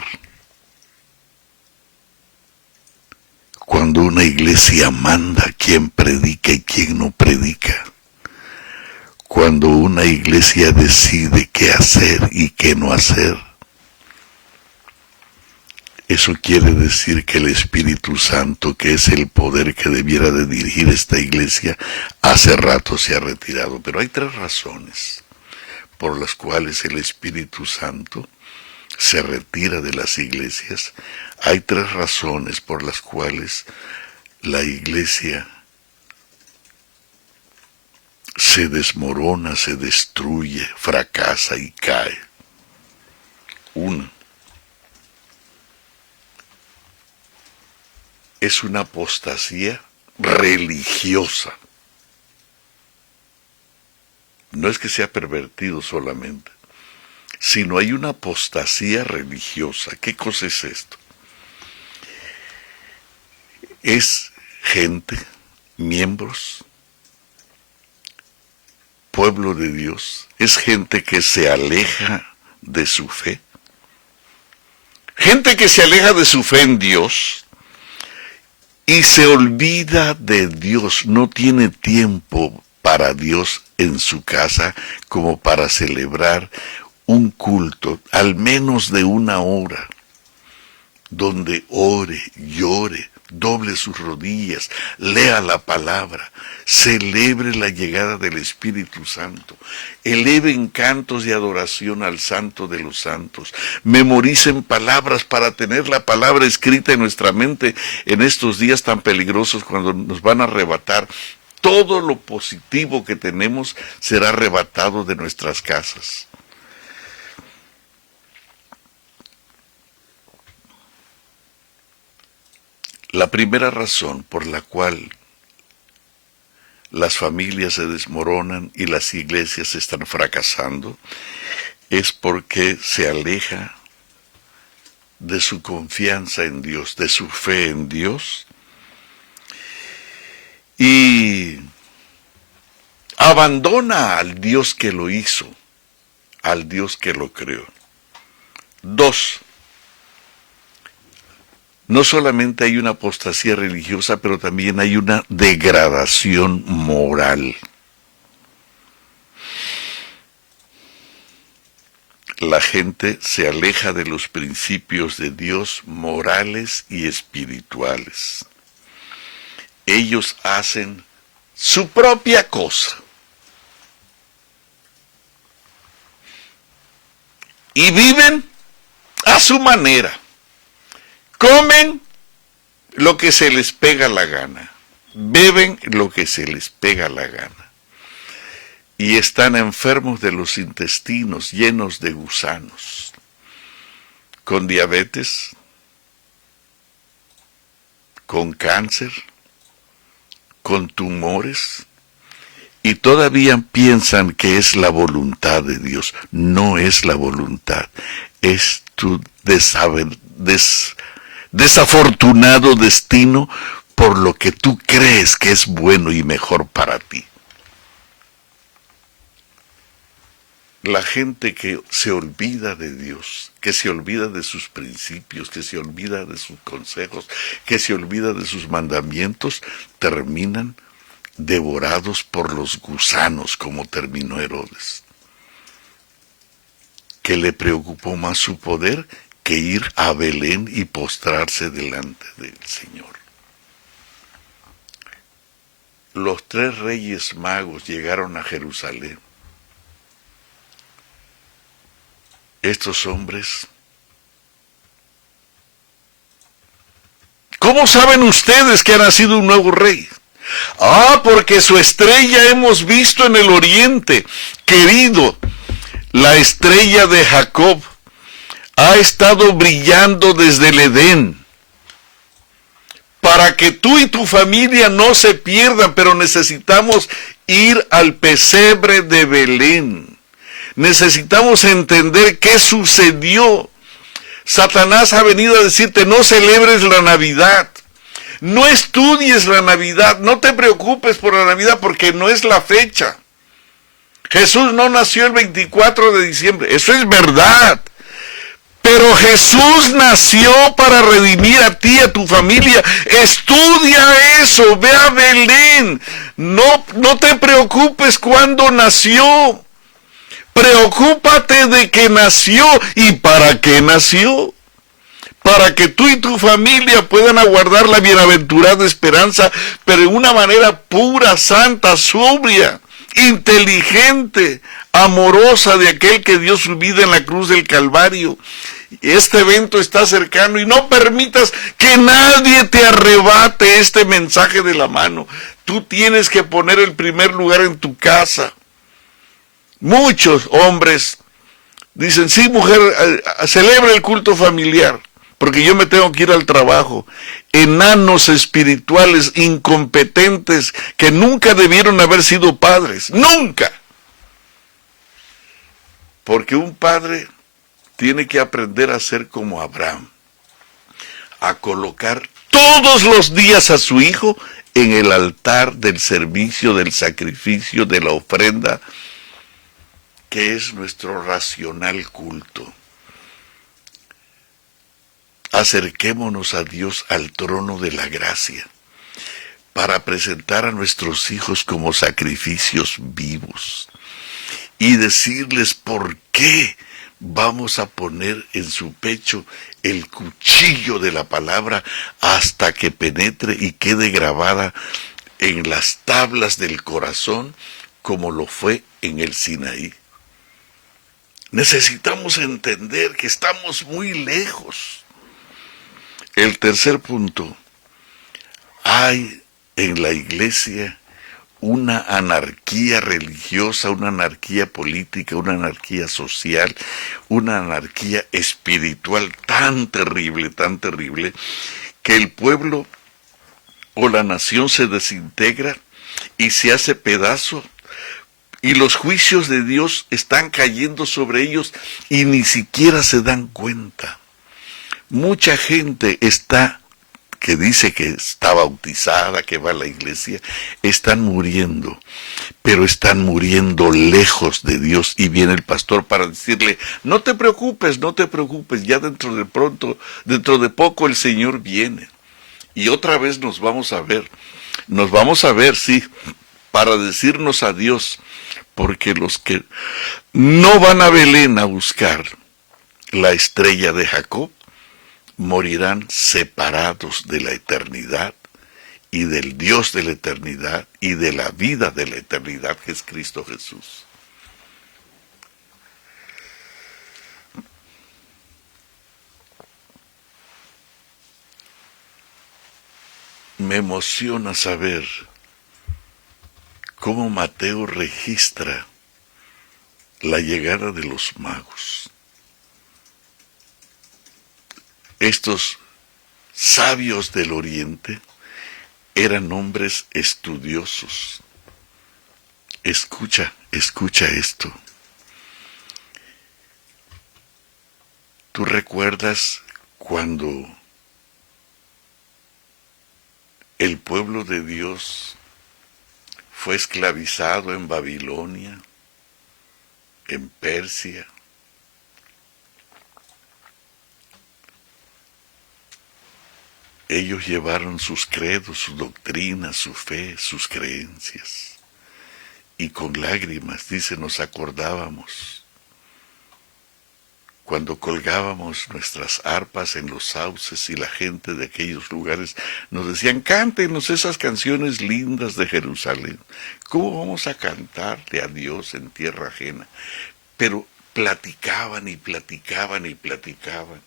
cuando una iglesia manda quién predica y quién no predica, cuando una iglesia decide qué hacer y qué no hacer. Eso quiere decir que el Espíritu Santo, que es el poder que debiera de dirigir esta iglesia, hace rato se ha retirado. Pero hay 3 razones por las cuales el Espíritu Santo se retira de las iglesias. Hay 3 razones por las cuales la iglesia se desmorona, se destruye, fracasa y cae. 1. Es una apostasía religiosa. No es que sea pervertido solamente, sino hay una apostasía religiosa. ¿Qué cosa es esto? Es gente, miembros, pueblo de Dios, es gente que se aleja de su fe, gente que se aleja de su fe en Dios y se olvida de Dios, no tiene tiempo para Dios en su casa como para celebrar un culto, al menos de 1 hora, donde ore, llore, doble sus rodillas, lea la palabra, celebre la llegada del Espíritu Santo, eleven cantos de adoración al Santo de los Santos, memoricen palabras para tener la palabra escrita en nuestra mente en estos días tan peligrosos cuando nos van a arrebatar. Todo lo positivo que tenemos será arrebatado de nuestras casas. La primera razón por la cual las familias se desmoronan y las iglesias están fracasando es porque se aleja de su confianza en Dios, de su fe en Dios, y abandona al Dios que lo hizo, al Dios que lo creó. 2. No solamente hay una apostasía religiosa, pero también hay una degradación moral. La gente se aleja de los principios de Dios morales y espirituales. Ellos hacen su propia cosa. Y viven a su manera. Comen lo que se les pega la gana, beben lo que se les pega la gana, y están enfermos de los intestinos, llenos de gusanos, con diabetes, con cáncer, con tumores, y todavía piensan que es la voluntad de Dios. No es la voluntad, es tu desafortunado destino por lo que tú crees que es bueno y mejor para ti. La gente que se olvida de Dios, que se olvida de sus principios, que se olvida de sus consejos, que se olvida de sus mandamientos, terminan devorados por los gusanos, como terminó Herodes, que le preocupó más su poder que ir a Belén y postrarse delante del Señor. Los 3 reyes magos llegaron a Jerusalén. Estos hombres ¿cómo saben ustedes que ha nacido un nuevo rey? Ah, porque su estrella hemos visto en el oriente. Querido, la estrella de Jacob ha estado brillando desde el Edén, para que tú y tu familia no se pierdan, pero necesitamos ir al pesebre de Belén. Necesitamos entender qué sucedió. Satanás ha venido a decirte, no celebres la Navidad, no estudies la Navidad, no te preocupes por la Navidad porque no es la fecha. Jesús no nació el 24 de diciembre, eso es verdad. Pero Jesús nació para redimir a ti y a tu familia. Estudia eso, ve a Belén. No te preocupes cuándo nació. Preocúpate de que nació. ¿Y para qué nació? Para que tú y tu familia puedan aguardar la bienaventurada esperanza, pero de una manera pura, santa, sobria, inteligente, amorosa de aquel que dio su vida en la cruz del Calvario. Este evento está cercano y no permitas que nadie te arrebate este mensaje de la mano. Tú tienes que poner el primer lugar en tu casa. Muchos hombres dicen, sí, mujer, celebra el culto familiar, porque yo me tengo que ir al trabajo. Enanos espirituales, incompetentes, que nunca debieron haber sido padres. ¡Nunca! Porque un padre tiene que aprender a ser como Abraham, a colocar todos los días a su hijo en el altar del servicio, del sacrificio, de la ofrenda, que es nuestro racional culto. Acerquémonos a Dios al trono de la gracia, para presentar a nuestros hijos como sacrificios vivos, y decirles por qué vamos a poner en su pecho el cuchillo de la palabra hasta que penetre y quede grabada en las tablas del corazón como lo fue en el Sinaí. Necesitamos entender que estamos muy lejos. El tercer punto, hay en la iglesia una anarquía religiosa, una anarquía política, una anarquía social, una anarquía espiritual tan terrible, que el pueblo o la nación se desintegra y se hace pedazo, y los juicios de Dios están cayendo sobre ellos y ni siquiera se dan cuenta. Mucha gente que dice que está bautizada, que va a la iglesia, están muriendo, pero están muriendo lejos de Dios, y viene el pastor para decirle, no te preocupes, ya dentro de poco el Señor viene, y otra vez nos vamos a ver, sí, para decirnos adiós, porque los que no van a Belén a buscar la estrella de Jacob, morirán separados de la eternidad y del Dios de la eternidad y de la vida de la eternidad, que es Cristo Jesús. Me emociona saber cómo Mateo registra la llegada de los magos. Estos sabios del oriente eran hombres estudiosos. Escucha esto. ¿Tú recuerdas cuando el pueblo de Dios fue esclavizado en Babilonia, en Persia? Ellos llevaron sus credos, su doctrina, su fe, sus creencias. Y con lágrimas, dice, nos acordábamos cuando colgábamos nuestras arpas en los sauces, y la gente de aquellos lugares nos decían, cántenos esas canciones lindas de Jerusalén. ¿Cómo vamos a cantarle a Dios en tierra ajena? Pero platicaban y platicaban y platicaban.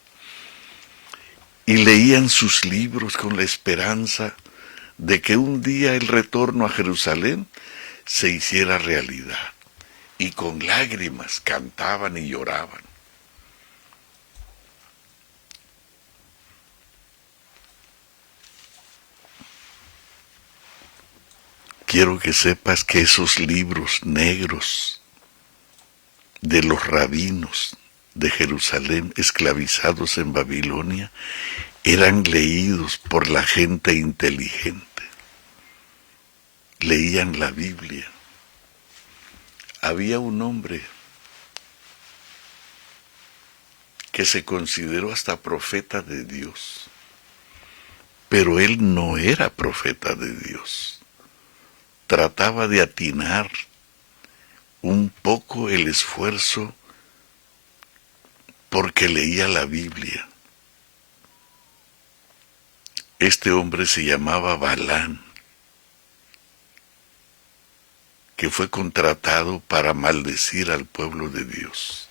y leían sus libros con la esperanza de que un día el retorno a Jerusalén se hiciera realidad, y con lágrimas cantaban y lloraban. Quiero que sepas que esos libros negros de los rabinos de Jerusalén esclavizados en Babilonia eran leídos por la gente inteligente. Leían la Biblia. Había un hombre que se consideró hasta profeta de Dios, pero él no era profeta de Dios. Trataba de atinar un poco el esfuerzo porque leía la Biblia. Este hombre se llamaba Balán, que fue contratado para maldecir al pueblo de Dios.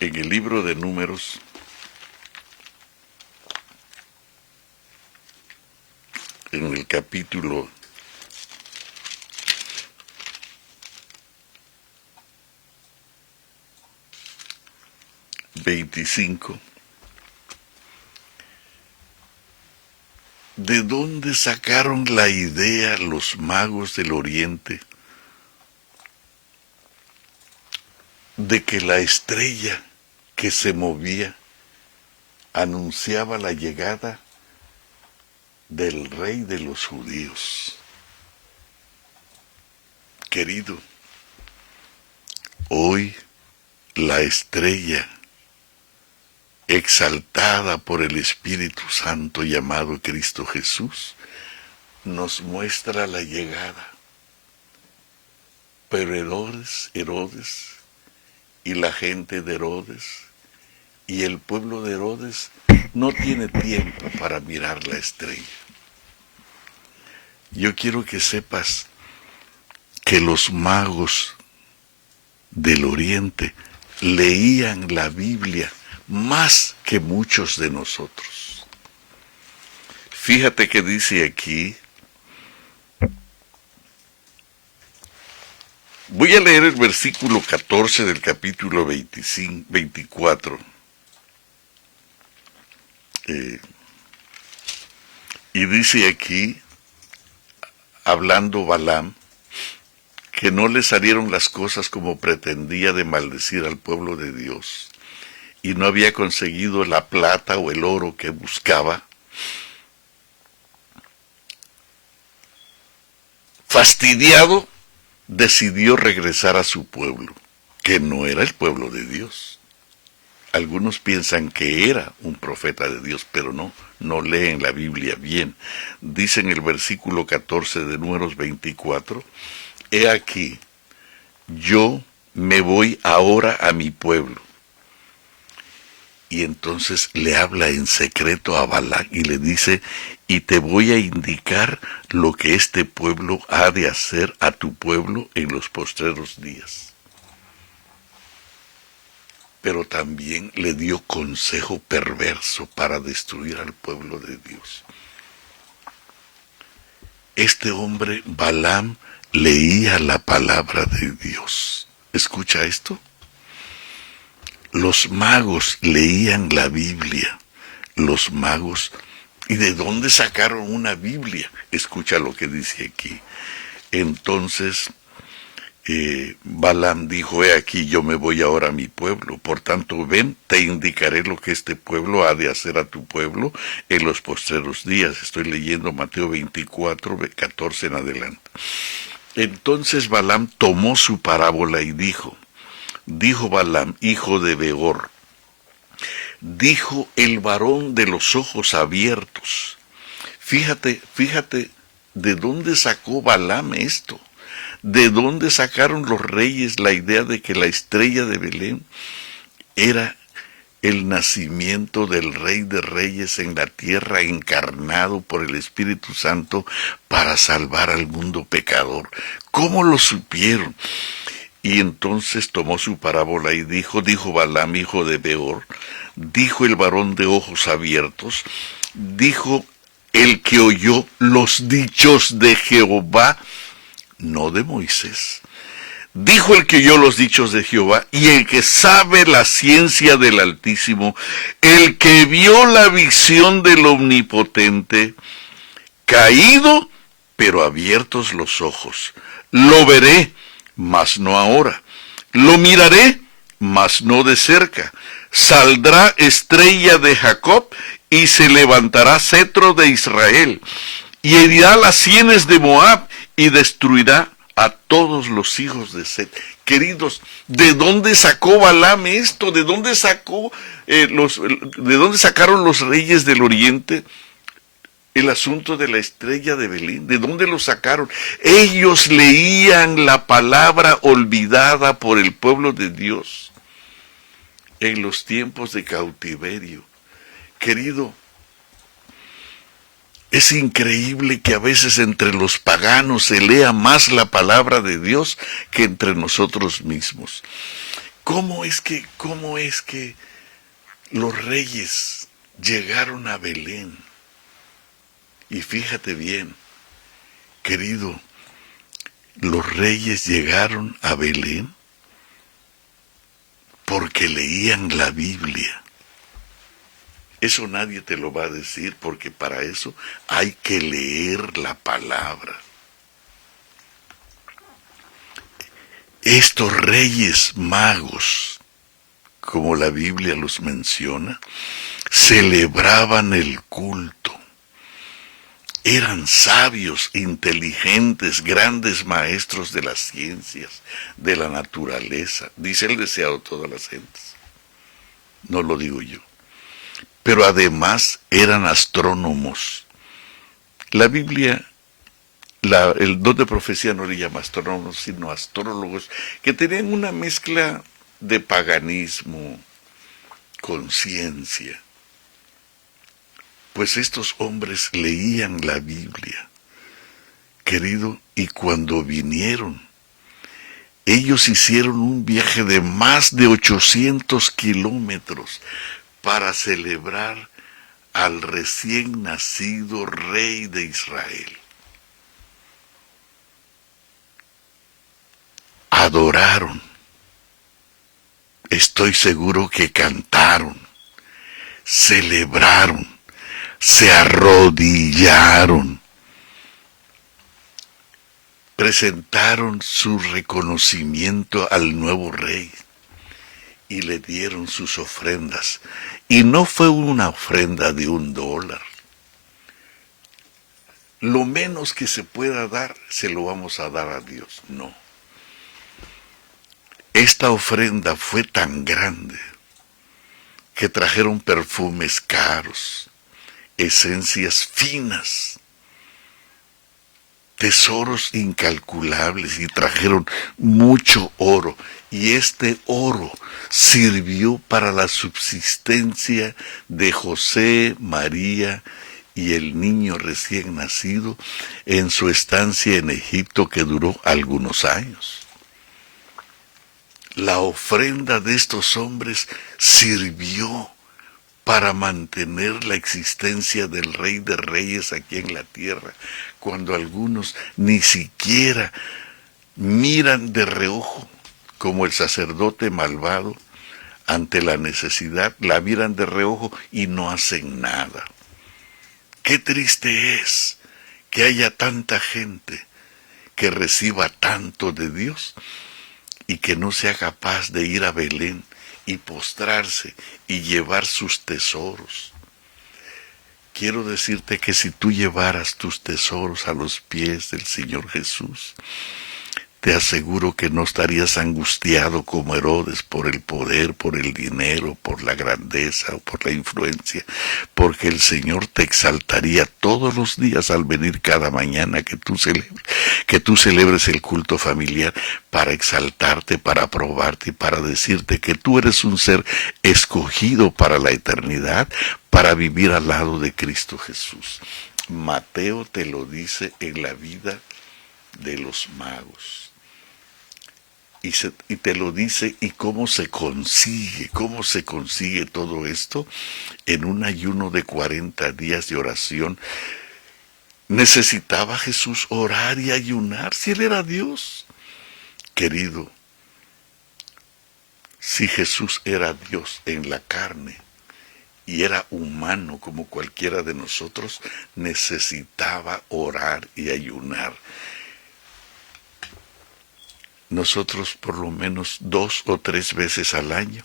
En el libro de Números, en el capítulo 25, ¿de dónde sacaron la idea los magos del Oriente de que la estrella que se movía anunciaba la llegada del rey de los judíos? Querido, hoy la estrella exaltada por el Espíritu Santo llamado Cristo Jesús nos muestra la llegada. Pero Herodes y la gente de Herodes y el pueblo de Herodes no tiene tiempo para mirar la estrella. Yo quiero que sepas que los magos del Oriente leían la Biblia más que muchos de nosotros. Fíjate que dice aquí, voy a leer el versículo 14 del capítulo 24. Y dice aquí, hablando Balaam, que no le salieron las cosas como pretendía de maldecir al pueblo de Dios, y no había conseguido la plata o el oro que buscaba. Fastidiado, decidió regresar a su pueblo, que no era el pueblo de Dios. Algunos piensan que era un profeta de Dios, pero no leen la Biblia bien. Dice en el versículo 14 de Números 24, he aquí, yo me voy ahora a mi pueblo. Y entonces le habla en secreto a Balac y le dice, y te voy a indicar lo que este pueblo ha de hacer a tu pueblo en los postreros días. Pero también le dio consejo perverso para destruir al pueblo de Dios. Este hombre, Balaam, leía la palabra de Dios. ¿Escucha esto? Los magos leían la Biblia. Los magos, ¿y de dónde sacaron una Biblia? Escucha lo que dice aquí. Entonces, Balaam dijo, he aquí, yo me voy ahora a mi pueblo. Por tanto, ven, te indicaré lo que este pueblo ha de hacer a tu pueblo en los postreros días. Estoy leyendo Mateo 24, 14 en adelante. Entonces Balaam tomó su parábola y dijo Balaam, hijo de Beor, dijo el varón de los ojos abiertos. Fíjate de dónde sacó Balaam esto. ¿De dónde sacaron los reyes la idea de que la estrella de Belén era el nacimiento del Rey de Reyes en la tierra, encarnado por el Espíritu Santo para salvar al mundo pecador? ¿Cómo lo supieron? Y entonces tomó su parábola y dijo Balaam, hijo de Beor, dijo el varón de ojos abiertos, dijo el que oyó los dichos de Jehová, no de Moisés. Dijo el que oyó los dichos de Jehová, y el que sabe la ciencia del Altísimo, el que vio la visión del Omnipotente, caído, pero abiertos los ojos. Lo veré, mas no ahora. Lo miraré, mas no de cerca. Saldrá estrella de Jacob, y se levantará cetro de Israel, y herirá las sienes de Moab, y destruirá a todos los hijos de Set. Queridos, ¿de dónde sacó Balaam esto? ¿De dónde sacó de dónde sacaron los reyes del oriente el asunto de la estrella de Belén? ¿De dónde lo sacaron? Ellos leían la palabra olvidada por el pueblo de Dios en los tiempos de cautiverio. Querido, es increíble que a veces entre los paganos se lea más la palabra de Dios que entre nosotros mismos. ¿Cómo es que los reyes llegaron a Belén? Y fíjate bien, querido, los reyes llegaron a Belén porque leían la Biblia. Eso nadie te lo va a decir, porque para eso hay que leer la palabra. Estos reyes magos, como la Biblia los menciona, celebraban el culto. Eran sabios, inteligentes, grandes maestros de las ciencias, de la naturaleza. Dice el deseado de todas las gentes. No lo digo yo. Pero además eran astrónomos. La Biblia, el don de profecía no le llama astrónomos, sino astrólogos, que tenían una mezcla de paganismo con ciencia. Pues estos hombres leían la Biblia, querido, y cuando vinieron, ellos hicieron un viaje de más de 800 kilómetros para celebrar al recién nacido rey de Israel. Adoraron. Estoy seguro que cantaron, celebraron, se arrodillaron, presentaron su reconocimiento al nuevo rey y le dieron sus ofrendas. Y no fue una ofrenda de $1. Lo menos que se pueda dar, se lo vamos a dar a Dios. No. Esta ofrenda fue tan grande que trajeron perfumes caros, esencias finas, tesoros incalculables, y trajeron mucho oro. Y este oro sirvió para la subsistencia de José, María y el niño recién nacido en su estancia en Egipto, que duró algunos años. La ofrenda de estos hombres sirvió para mantener la existencia del Rey de Reyes aquí en la tierra, cuando algunos ni siquiera miran de reojo, como el sacerdote malvado, ante la necesidad, la miran de reojo y no hacen nada. Qué triste es que haya tanta gente que reciba tanto de Dios y que no sea capaz de ir a Belén y postrarse y llevar sus tesoros. Quiero decirte que si tú llevaras tus tesoros a los pies del Señor Jesús, te aseguro que no estarías angustiado como Herodes por el poder, por el dinero, por la grandeza o por la influencia, porque el Señor te exaltaría todos los días al venir cada mañana que tú celebres el culto familiar, para exaltarte, para aprobarte y para decirte que tú eres un ser escogido para la eternidad, para vivir al lado de Cristo Jesús. Mateo te lo dice en la vida de los magos. y te lo dice. ¿Y cómo se consigue? ¿Cómo se consigue todo esto? En un ayuno de 40 días de oración. ¿Necesitaba Jesús orar y ayunar si Él era Dios? Querido, si Jesús era Dios en la carne y era humano como cualquiera de nosotros, necesitaba orar y ayunar. Nosotros por lo menos 2 o 3 veces al año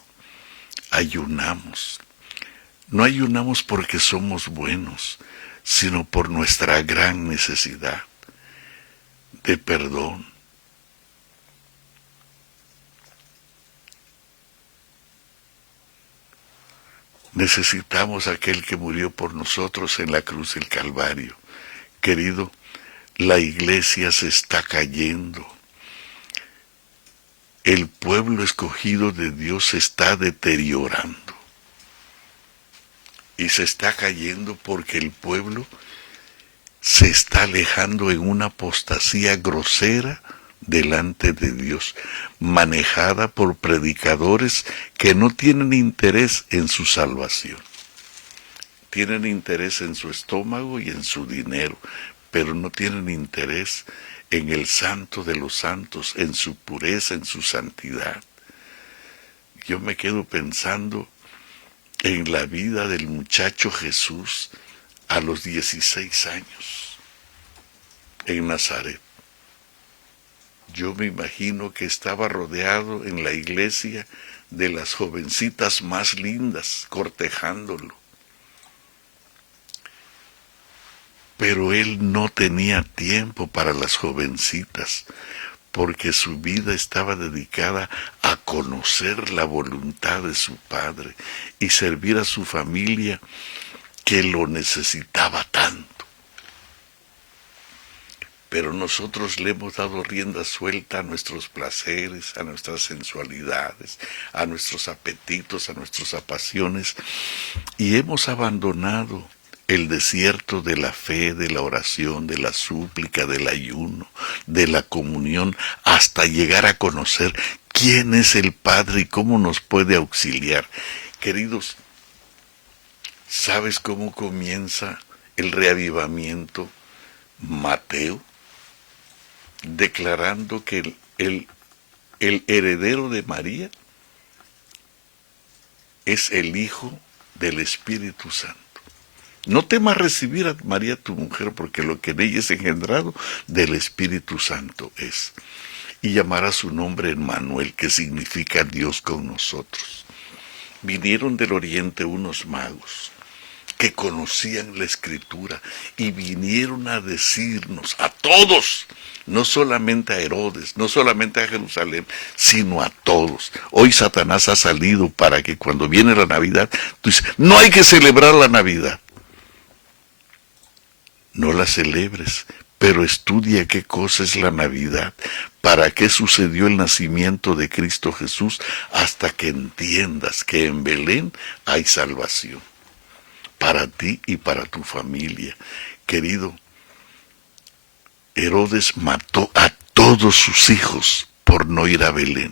ayunamos. No ayunamos porque somos buenos, sino por nuestra gran necesidad de perdón. Necesitamos a aquel que murió por nosotros en la cruz del Calvario. Querido, la iglesia se está cayendo. El pueblo escogido de Dios se está deteriorando. Y se está cayendo porque el pueblo se está alejando en una apostasía grosera delante de Dios, manejada por predicadores que no tienen interés en su salvación. Tienen interés en su estómago y en su dinero, pero no tienen interés en el santo de los santos, en su pureza, en su santidad. Yo me quedo pensando en la vida del muchacho Jesús a los 16 años en Nazaret. Yo me imagino que estaba rodeado en la iglesia de las jovencitas más lindas, cortejándolo. Pero él no tenía tiempo para las jovencitas, porque su vida estaba dedicada a conocer la voluntad de su Padre y servir a su familia que lo necesitaba tanto. Pero nosotros le hemos dado rienda suelta a nuestros placeres, a nuestras sensualidades, a nuestros apetitos, a nuestras pasiones, y hemos abandonado el desierto de la fe, de la oración, de la súplica, del ayuno, de la comunión, hasta llegar a conocer quién es el Padre y cómo nos puede auxiliar. Queridos, ¿sabes cómo comienza el reavivamiento? Mateo, declarando que el heredero de María es el Hijo del Espíritu Santo. No temas recibir a María tu mujer, porque lo que en ella es engendrado del Espíritu Santo es. Y llamará su nombre Emmanuel, que significa Dios con nosotros. Vinieron del oriente unos magos que conocían la Escritura y vinieron a decirnos a todos, no solamente a Herodes, no solamente a Jerusalén, sino a todos. Hoy Satanás ha salido para que cuando viene la Navidad, tú dices, no hay que celebrar la Navidad. No la celebres, pero estudia qué cosa es la Navidad, para qué sucedió el nacimiento de Cristo Jesús, hasta que entiendas que en Belén hay salvación, para ti y para tu familia. Querido, Herodes mató a todos sus hijos por no ir a Belén.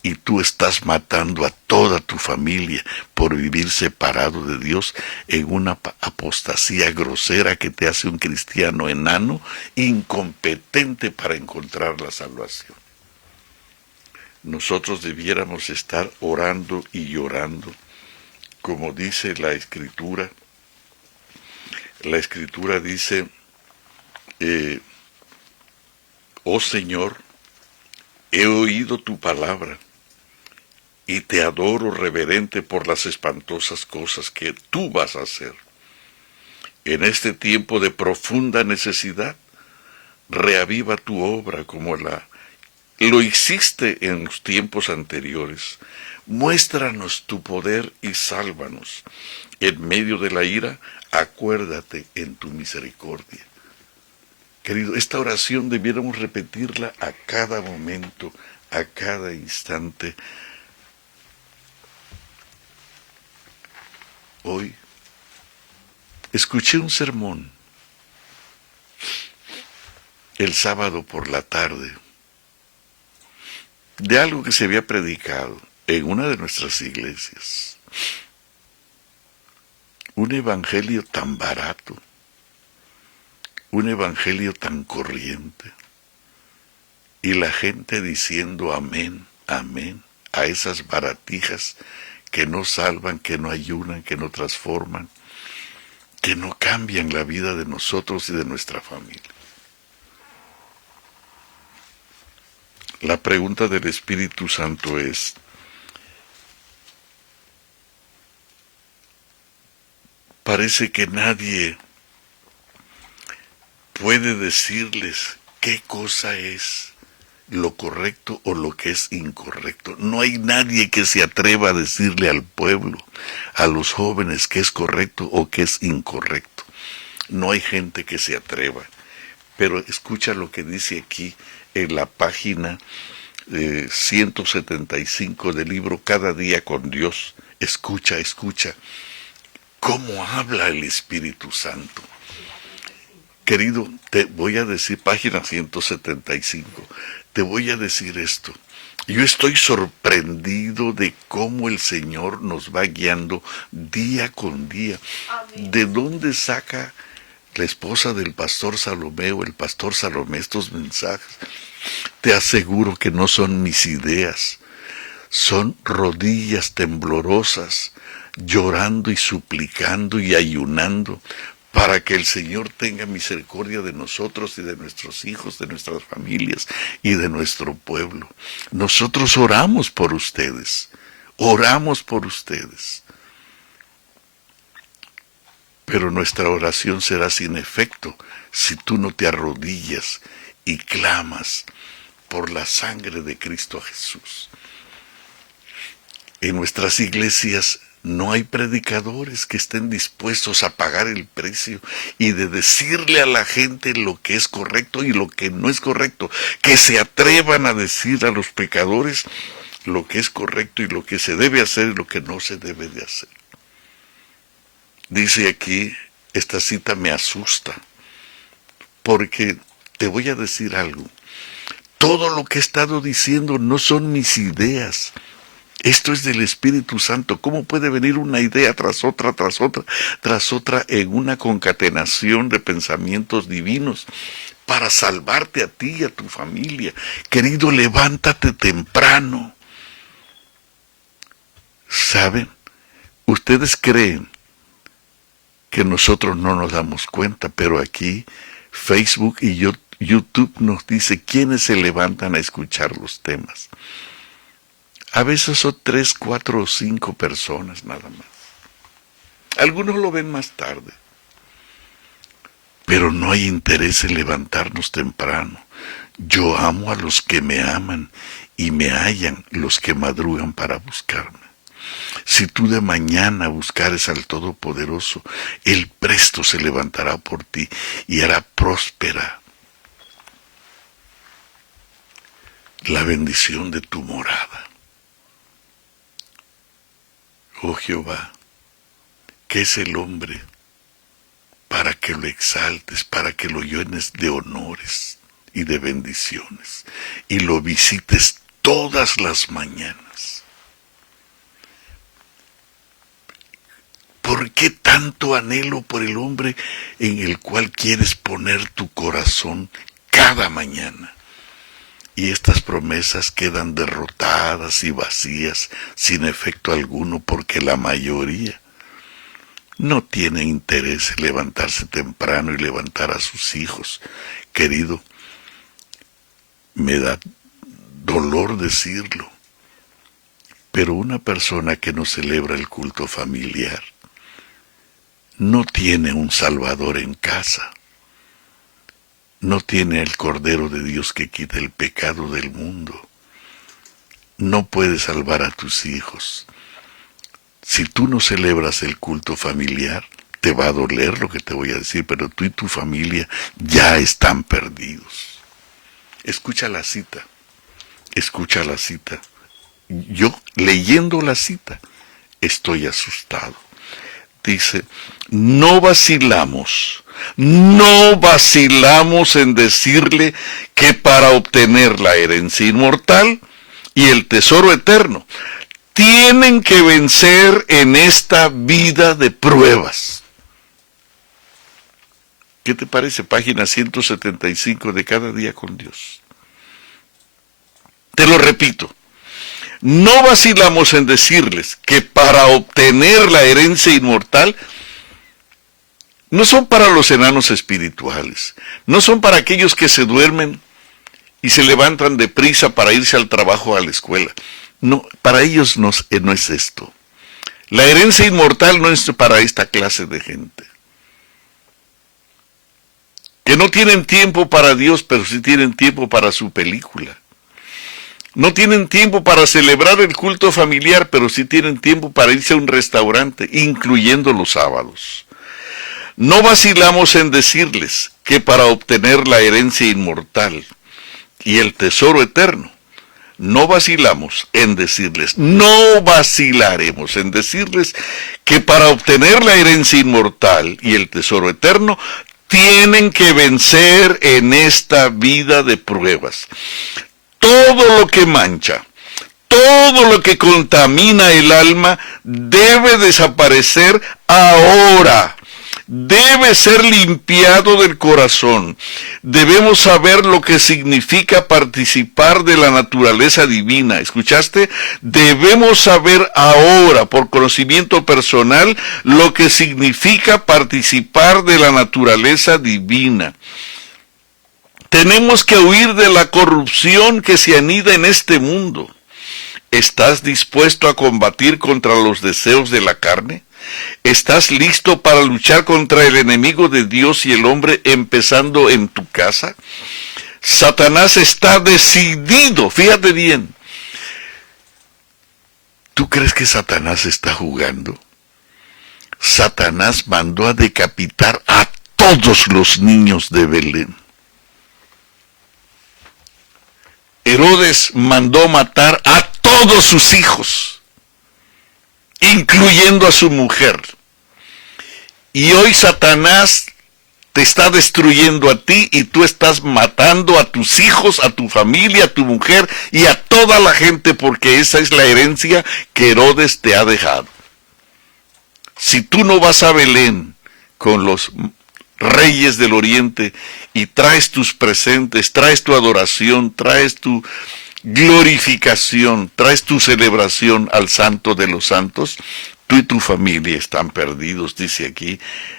Y tú estás matando a toda tu familia por vivir separado de Dios en una apostasía grosera que te hace un cristiano enano, incompetente para encontrar la salvación. Nosotros debiéramos estar orando y llorando, como dice la Escritura. La Escritura dice, oh Señor, he oído tu palabra y te adoro reverente por las espantosas cosas que tú vas a hacer. En este tiempo de profunda necesidad, reaviva tu obra como lo hiciste en los tiempos anteriores. Muéstranos tu poder y sálvanos. En medio de la ira, acuérdate en tu misericordia. Querido, esta oración debiéramos repetirla a cada momento, a cada instante. Hoy escuché un sermón el sábado por la tarde de algo que se había predicado en una de nuestras iglesias. Un evangelio tan barato, un evangelio tan corriente, y la gente diciendo amén, amén, a esas baratijas que no salvan, que no ayudan, que no transforman, que no cambian la vida de nosotros y de nuestra familia. La pregunta del Espíritu Santo es, parece que nadie puede decirles qué cosa es lo correcto o lo que es incorrecto. No hay nadie que se atreva a decirle al pueblo, a los jóvenes, qué es correcto o qué es incorrecto. No hay gente que se atreva. Pero escucha lo que dice aquí en la página 175 del libro Cada Día con Dios. Escucha, escucha cómo habla el Espíritu Santo. Querido, te voy a decir, página 175, te voy a decir esto. Yo estoy sorprendido de cómo el Señor nos va guiando día con día. Amén. ¿De dónde saca la esposa del pastor Salomé o el pastor Salomé estos mensajes? Te aseguro que no son mis ideas, son rodillas temblorosas, llorando y suplicando y ayunando para que el Señor tenga misericordia de nosotros y de nuestros hijos, de nuestras familias y de nuestro pueblo. Nosotros oramos por ustedes, pero nuestra oración será sin efecto si tú no te arrodillas y clamas por la sangre de Cristo Jesús. En nuestras iglesias no hay predicadores que estén dispuestos a pagar el precio y de decirle a la gente lo que es correcto y lo que no es correcto, que se atrevan a decir a los pecadores lo que es correcto y lo que se debe hacer y lo que no se debe de hacer. Dice aquí, esta cita me asusta, porque te voy a decir algo. Todo lo que he estado diciendo no son mis ideas. Esto es del Espíritu Santo. ¿Cómo puede venir una idea tras otra, tras otra, tras otra en una concatenación de pensamientos divinos para salvarte a ti y a tu familia? Querido, levántate temprano. ¿Saben? Ustedes creen que nosotros no nos damos cuenta, pero aquí Facebook y YouTube nos dice quiénes se levantan a escuchar los temas. A veces son 3, 4 o 5 personas nada más. Algunos lo ven más tarde. Pero no hay interés en levantarnos temprano. Yo amo a los que me aman y me hallan los que madrugan para buscarme. Si tú de mañana buscares al Todopoderoso, Él presto se levantará por ti y hará próspera la bendición de tu morada. Oh Jehová, ¿qué es el hombre para que lo exaltes, para que lo llenes de honores y de bendiciones y lo visites todas las mañanas? ¿Por qué tanto anhelo por el hombre en el cual quieres poner tu corazón cada mañana? Y estas promesas quedan derrotadas y vacías, sin efecto alguno, porque la mayoría no tiene interés en levantarse temprano y levantar a sus hijos. Querido, me da dolor decirlo, pero una persona que no celebra el culto familiar no tiene un Salvador en casa. No tiene el Cordero de Dios que quita el pecado del mundo. No puede salvar a tus hijos. Si tú no celebras el culto familiar, te va a doler lo que te voy a decir, pero tú y tu familia ya están perdidos. Escucha la cita. Escucha la cita. Yo, leyendo la cita, estoy asustado. Dice, no vacilamos en decirle que para obtener la herencia inmortal y el tesoro eterno tienen que vencer en esta vida de pruebas. ¿Qué te parece? Página 175 de Cada Día con Dios. Te lo repito. No vacilamos en decirles que para obtener la herencia inmortal no son para los enanos espirituales, no son para aquellos que se duermen y se levantan deprisa para irse al trabajo o a la escuela. No, para ellos no es esto. La herencia inmortal no es para esta clase de gente. Que no tienen tiempo para Dios, pero sí tienen tiempo para su película. No tienen tiempo para celebrar el culto familiar, pero sí tienen tiempo para irse a un restaurante, incluyendo los sábados. No vacilamos en decirles que para obtener la herencia inmortal y el tesoro eterno, no vacilamos en decirles, no vacilaremos en decirles que para obtener la herencia inmortal y el tesoro eterno, tienen que vencer en esta vida de pruebas. Todo lo que mancha, todo lo que contamina el alma debe desaparecer ahora. Debe ser limpiado del corazón. Debemos saber lo que significa participar de la naturaleza divina. ¿Escuchaste? Debemos saber ahora, por conocimiento personal, lo que significa participar de la naturaleza divina. Tenemos que huir de la corrupción que se anida en este mundo. ¿Estás dispuesto a combatir contra los deseos de la carne? ¿Estás listo para luchar contra el enemigo de Dios y el hombre, empezando en tu casa? Satanás está decidido, fíjate bien. ¿Tú crees que Satanás está jugando? Satanás mandó a decapitar a todos los niños de Belén. Herodes mandó matar a todos sus hijos, incluyendo a su mujer. Y hoy Satanás te está destruyendo a ti y tú estás matando a tus hijos, a tu familia, a tu mujer y a toda la gente, porque esa es la herencia que Herodes te ha dejado. Si tú no vas a Belén con los reyes del oriente y traes tus presentes, traes tu adoración, traes tu glorificación, traes tu celebración al Santo de los Santos, tú y tu familia están perdidos, dice aquí.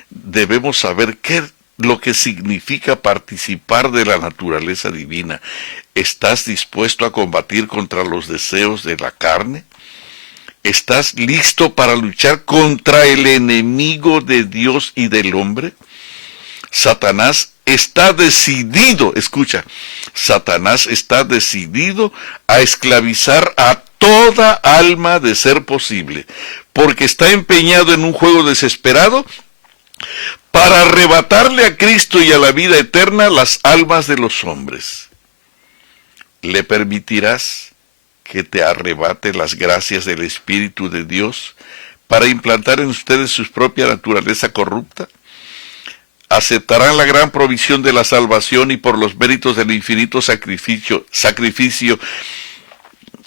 Debemos saber qué lo que significa participar de la naturaleza divina. ¿Estás dispuesto a combatir contra los deseos de la carne? ¿Estás listo para luchar contra el enemigo de Dios y del hombre? Satanás está decidido, escucha, Satanás está decidido a esclavizar a toda alma de ser posible, porque está empeñado en un juego desesperado para arrebatarle a Cristo y a la vida eterna las almas de los hombres. ¿Le permitirás que te arrebate las gracias del Espíritu de Dios para implantar en ustedes su propia naturaleza corrupta? ¿Aceptarán la gran provisión de la salvación y por los méritos del infinito sacrificio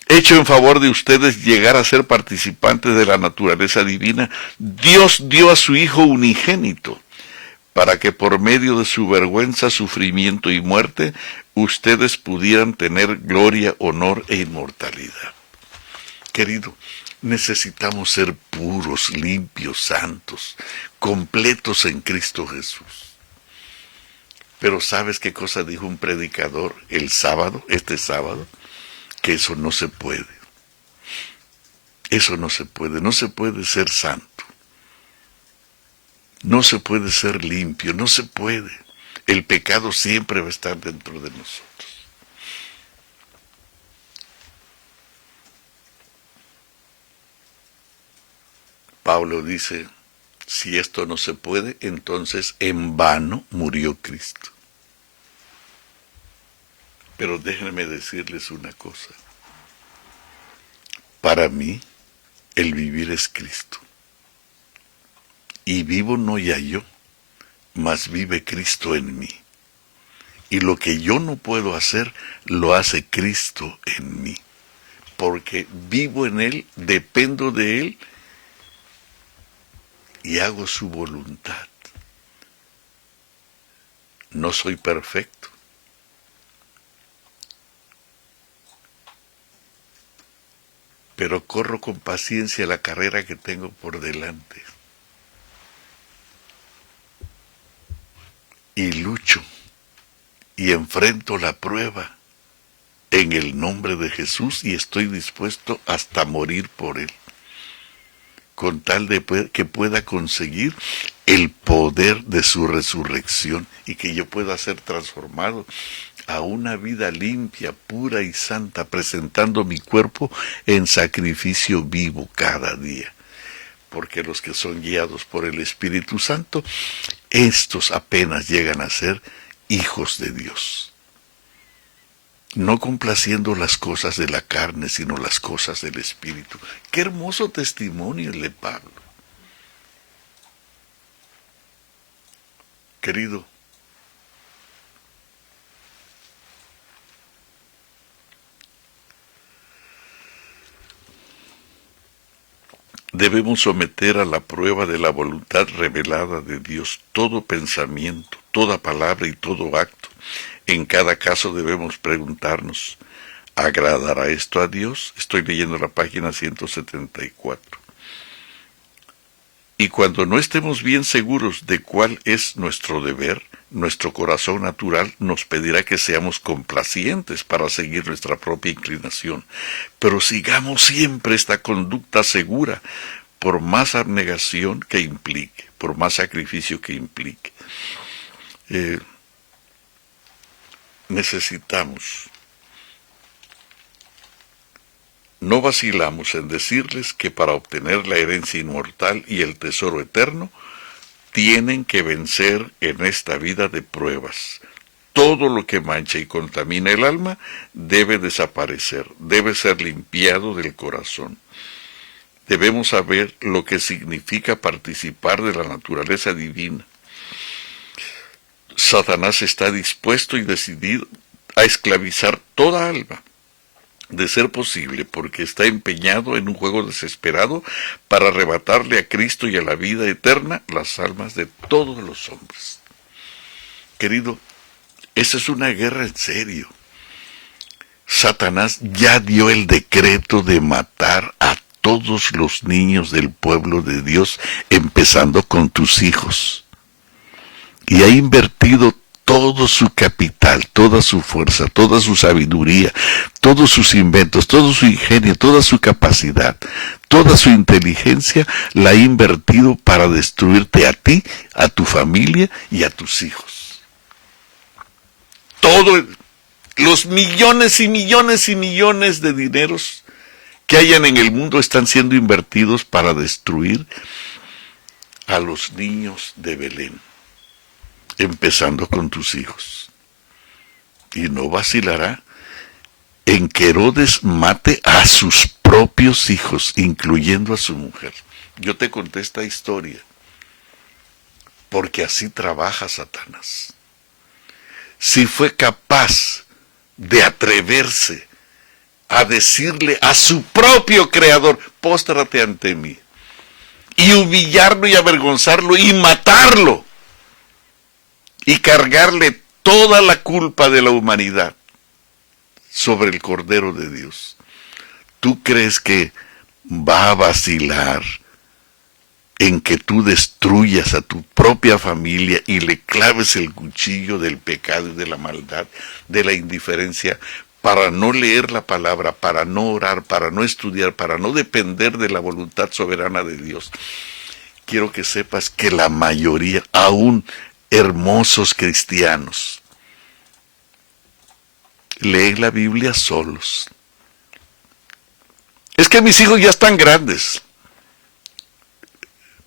hecho en favor de ustedes llegar a ser participantes de la naturaleza divina? Dios dio a su Hijo unigénito para que por medio de su vergüenza, sufrimiento y muerte, ustedes pudieran tener gloria, honor e inmortalidad. Querido, necesitamos ser puros, limpios, santos, completos en Cristo Jesús. Pero ¿sabes qué cosa dijo un predicador el sábado, este sábado? Que eso no se puede. Eso no se puede. No se puede ser santo. No se puede ser limpio. No se puede. El pecado siempre va a estar dentro de nosotros. Pablo dice, si esto no se puede, entonces en vano murió Cristo. Pero déjenme decirles una cosa. Para mí, el vivir es Cristo. Y vivo no ya yo, mas vive Cristo en mí. Y lo que yo no puedo hacer, lo hace Cristo en mí. porque vivo en Él, dependo de Él y hago su voluntad. No soy perfecto, pero corro con paciencia la carrera que tengo por delante. Y lucho y enfrento la prueba en el nombre de Jesús y estoy dispuesto hasta morir por Él, con tal de que pueda conseguir el poder de su resurrección y que yo pueda ser transformado a una vida limpia, pura y santa, presentando mi cuerpo en sacrificio vivo cada día. Porque los que son guiados por el Espíritu Santo, estos apenas llegan a ser hijos de Dios. No complaciendo las cosas de la carne, sino las cosas del Espíritu. Qué hermoso testimonio el de Pablo. Querido, debemos someter a la prueba de la voluntad revelada de Dios todo pensamiento, toda palabra y todo acto. En cada caso debemos preguntarnos, ¿agradará esto a Dios? Estoy leyendo la página 174. Y cuando no estemos bien seguros de cuál es nuestro deber, nuestro corazón natural nos pedirá que seamos complacientes para seguir nuestra propia inclinación. Pero sigamos siempre esta conducta segura, por más abnegación que implique, por más sacrificio que implique. No vacilamos en decirles que para obtener la herencia inmortal y el tesoro eterno, tienen que vencer en esta vida de pruebas. Todo lo que mancha y contamina el alma debe desaparecer, debe ser limpiado del corazón. Debemos saber lo que significa participar de la naturaleza divina. Satanás está dispuesto y decidido a esclavizar toda alma, de ser posible, porque está empeñado en un juego desesperado para arrebatarle a Cristo y a la vida eterna las almas de todos los hombres. Querido, esa es una guerra en serio. Satanás ya dio el decreto de matar a todos los niños del pueblo de Dios, empezando con tus hijos. Y ha invertido todo su capital, toda su fuerza, toda su sabiduría, todos sus inventos, todo su ingenio, toda su capacidad, toda su inteligencia, la ha invertido para destruirte a ti, a tu familia y a tus hijos. Todos los millones y millones y millones de dineros que hayan en el mundo están siendo invertidos para destruir a los niños de Belén, empezando con tus hijos. Y no vacilará en que Herodes mate a sus propios hijos, incluyendo a su mujer. Yo te conté esta historia porque así trabaja Satanás. Si fue capaz de atreverse a decirle a su propio creador, póstrate ante mí, y humillarlo y avergonzarlo y matarlo, y cargarle toda la culpa de la humanidad sobre el Cordero de Dios, ¿tú crees que va a vacilar en que tú destruyas a tu propia familia y le claves el cuchillo del pecado y de la maldad, de la indiferencia, para no leer la palabra, para no orar, para no estudiar, para no depender de la voluntad soberana de Dios? Quiero que sepas que la mayoría, aún hermosos cristianos, leen la Biblia solos. Es que mis hijos ya están grandes,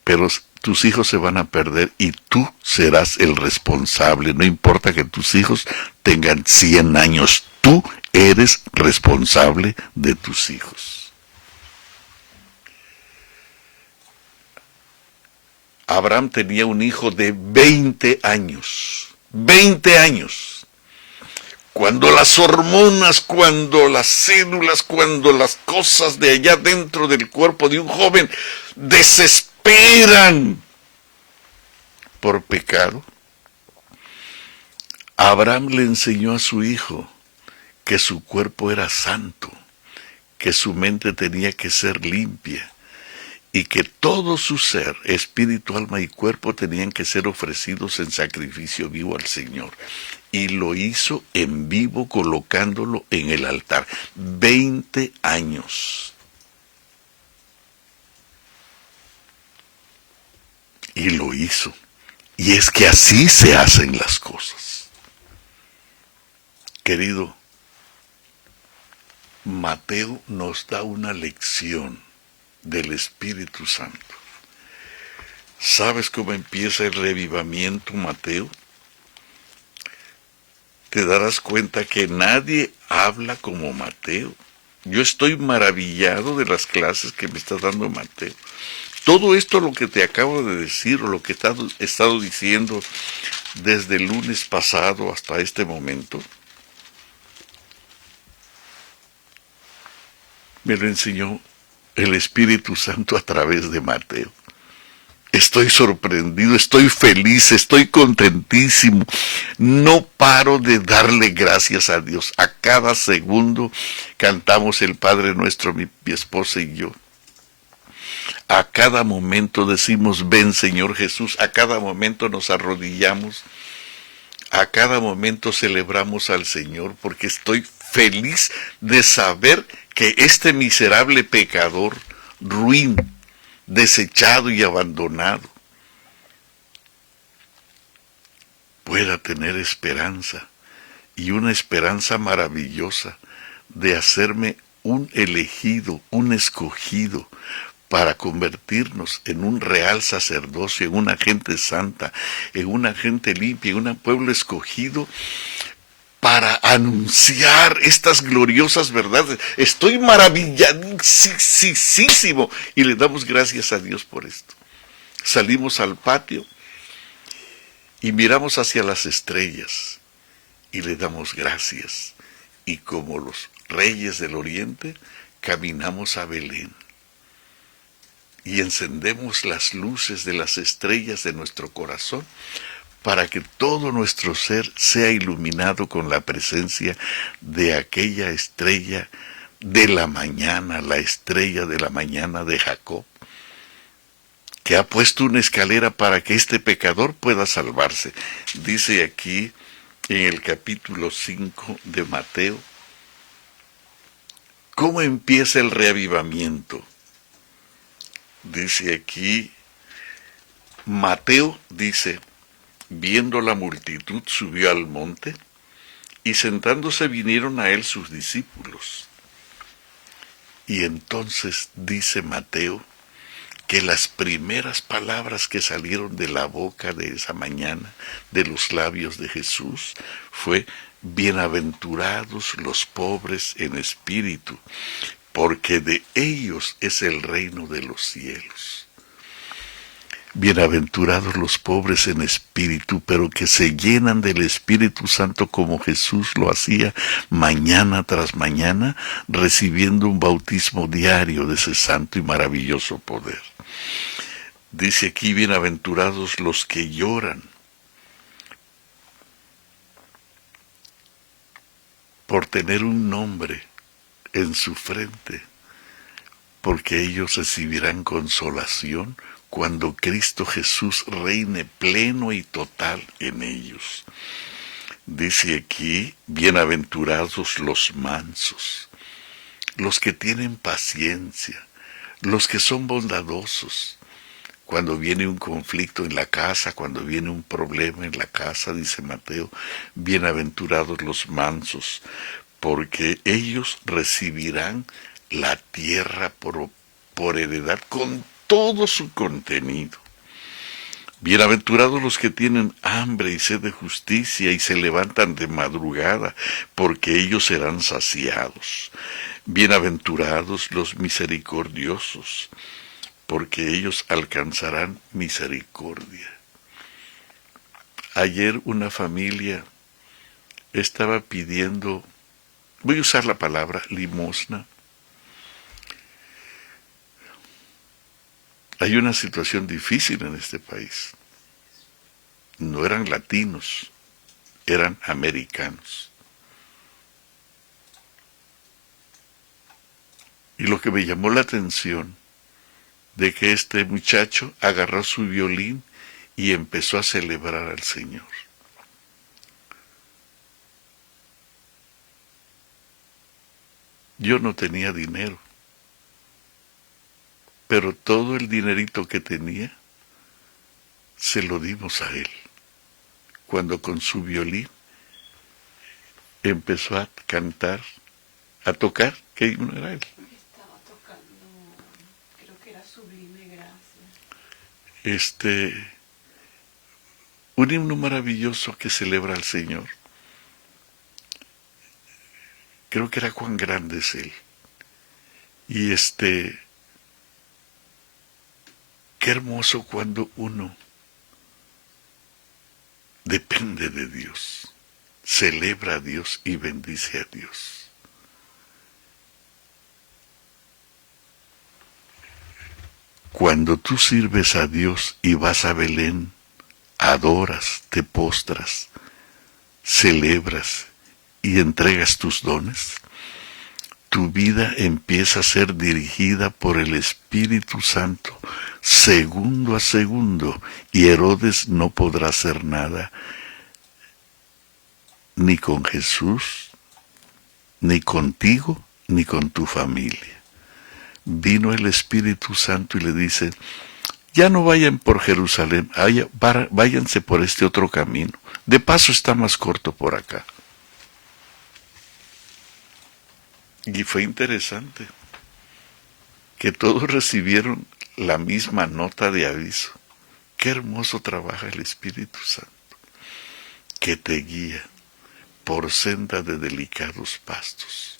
pero tus hijos se van a perder y tú serás el responsable. No importa que tus hijos tengan 100 años, tú eres responsable de tus hijos. Abraham tenía un hijo de 20 años. 20 años. cuando las hormonas, cuando las células, cuando las cosas de allá dentro del cuerpo de un joven desesperan por pecado, Abraham le enseñó a su hijo que su cuerpo era santo, que su mente tenía que ser limpia y que todo su ser, espíritu, alma y cuerpo tenían que ser ofrecidos en sacrificio vivo al Señor. Y lo hizo en vivo colocándolo en el altar. 20 años. Y lo hizo. Y es que así se hacen las cosas. Querido, Mateo nos da una lección del Espíritu Santo. ¿Sabes cómo empieza el revivamiento, Mateo? Te darás cuenta que nadie habla como Mateo. Yo estoy maravillado de las clases que me está dando Mateo. Todo esto lo que te acabo de decir o lo que he estado diciendo desde el lunes pasado hasta este momento, me lo enseñó el Espíritu Santo a través de Mateo. Estoy sorprendido, estoy feliz, estoy contentísimo. No paro de darle gracias a Dios. A cada segundo cantamos el Padre Nuestro, mi esposa y yo. A cada momento decimos, ven Señor Jesús. A cada momento nos arrodillamos. A cada momento celebramos al Señor porque estoy feliz de saber que este miserable pecador, ruin, desechado y abandonado, pueda tener esperanza, y una esperanza maravillosa de hacerme un elegido, un escogido, para convertirnos en un real sacerdocio, en una gente santa, en una gente limpia, en un pueblo escogido, para anunciar estas gloriosas verdades. Estoy maravilladísimo y le damos gracias a Dios por esto. Salimos al patio y miramos hacia las estrellas y le damos gracias. Y como los reyes del oriente, caminamos a Belén y encendemos las luces de las estrellas de nuestro corazón para que todo nuestro ser sea iluminado con la presencia de aquella estrella de la mañana, la estrella de la mañana de Jacob, que ha puesto una escalera para que este pecador pueda salvarse. Dice aquí en el capítulo 5 de Mateo, ¿cómo empieza el reavivamiento? Dice aquí, Mateo dice, viendo la multitud, subió al monte, y sentándose vinieron a él sus discípulos. Y entonces dice Mateo que las primeras palabras que salieron de la boca de esa mañana, de los labios de Jesús, fue, bienaventurados los pobres en espíritu, porque de ellos es el reino de los cielos. Bienaventurados los pobres en espíritu, pero que se llenan del Espíritu Santo como Jesús lo hacía mañana tras mañana, recibiendo un bautismo diario de ese santo y maravilloso poder. Dice aquí, bienaventurados los que lloran, por tener un nombre en su frente, porque ellos recibirán consolación cuando Cristo Jesús reine pleno y total en ellos. Dice aquí, bienaventurados los mansos, los que tienen paciencia, los que son bondadosos. Cuando viene un conflicto en la casa, cuando viene un problema en la casa, dice Mateo, bienaventurados los mansos, porque ellos recibirán la tierra por heredad con todo su contenido. Bienaventurados los que tienen hambre y sed de justicia y se levantan de madrugada, porque ellos serán saciados. Bienaventurados los misericordiosos, porque ellos alcanzarán misericordia. Ayer una familia estaba pidiendo, voy a usar la palabra limosna. Hay una situación difícil en este país. No eran latinos, eran americanos. Y lo que me llamó la atención de que este muchacho agarró su violín y empezó a celebrar al Señor. Yo no tenía dinero, pero todo el dinerito que tenía se lo dimos a él, cuando con su violín empezó a cantar, a tocar, ¿qué himno era él? Estaba tocando, creo que era Sublime Gracia. Un himno maravilloso que celebra al Señor. Creo que era Cuán grande es Él. Y qué hermoso cuando uno depende de Dios, celebra a Dios y bendice a Dios. Cuando tú sirves a Dios y vas a Belén, adoras, te postras, celebras y entregas tus dones, tu vida empieza a ser dirigida por el Espíritu Santo, segundo a segundo, y Herodes no podrá hacer nada, ni con Jesús, ni contigo, ni con tu familia. Vino el Espíritu Santo y le dice, ya no vayan por Jerusalén, váyanse por este otro camino. De paso está más corto por acá. Y fue interesante que todos recibieron la misma nota de aviso. Qué hermoso trabaja el Espíritu Santo, que te guía por senda de delicados pastos.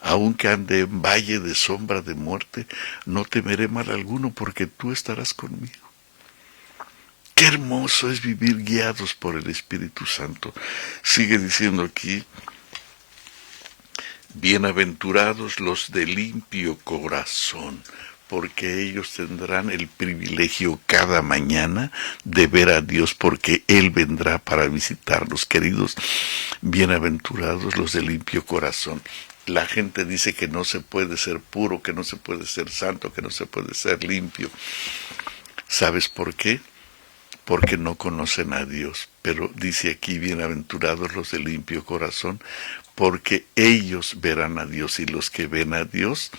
Aunque ande en valle de sombra de muerte, no temeré mal alguno, porque tú estarás conmigo. Qué hermoso es vivir guiados por el Espíritu Santo. Sigue diciendo aquí, bienaventurados los de limpio corazón, porque ellos tendrán el privilegio cada mañana de ver a Dios, porque Él vendrá para visitarlos. Queridos, bienaventurados los de limpio corazón. La gente dice que no se puede ser puro, que no se puede ser santo, que no se puede ser limpio. ¿Sabes por qué? Porque no conocen a Dios. Pero dice aquí, bienaventurados los de limpio corazón, porque ellos verán a Dios, y los que ven a Dios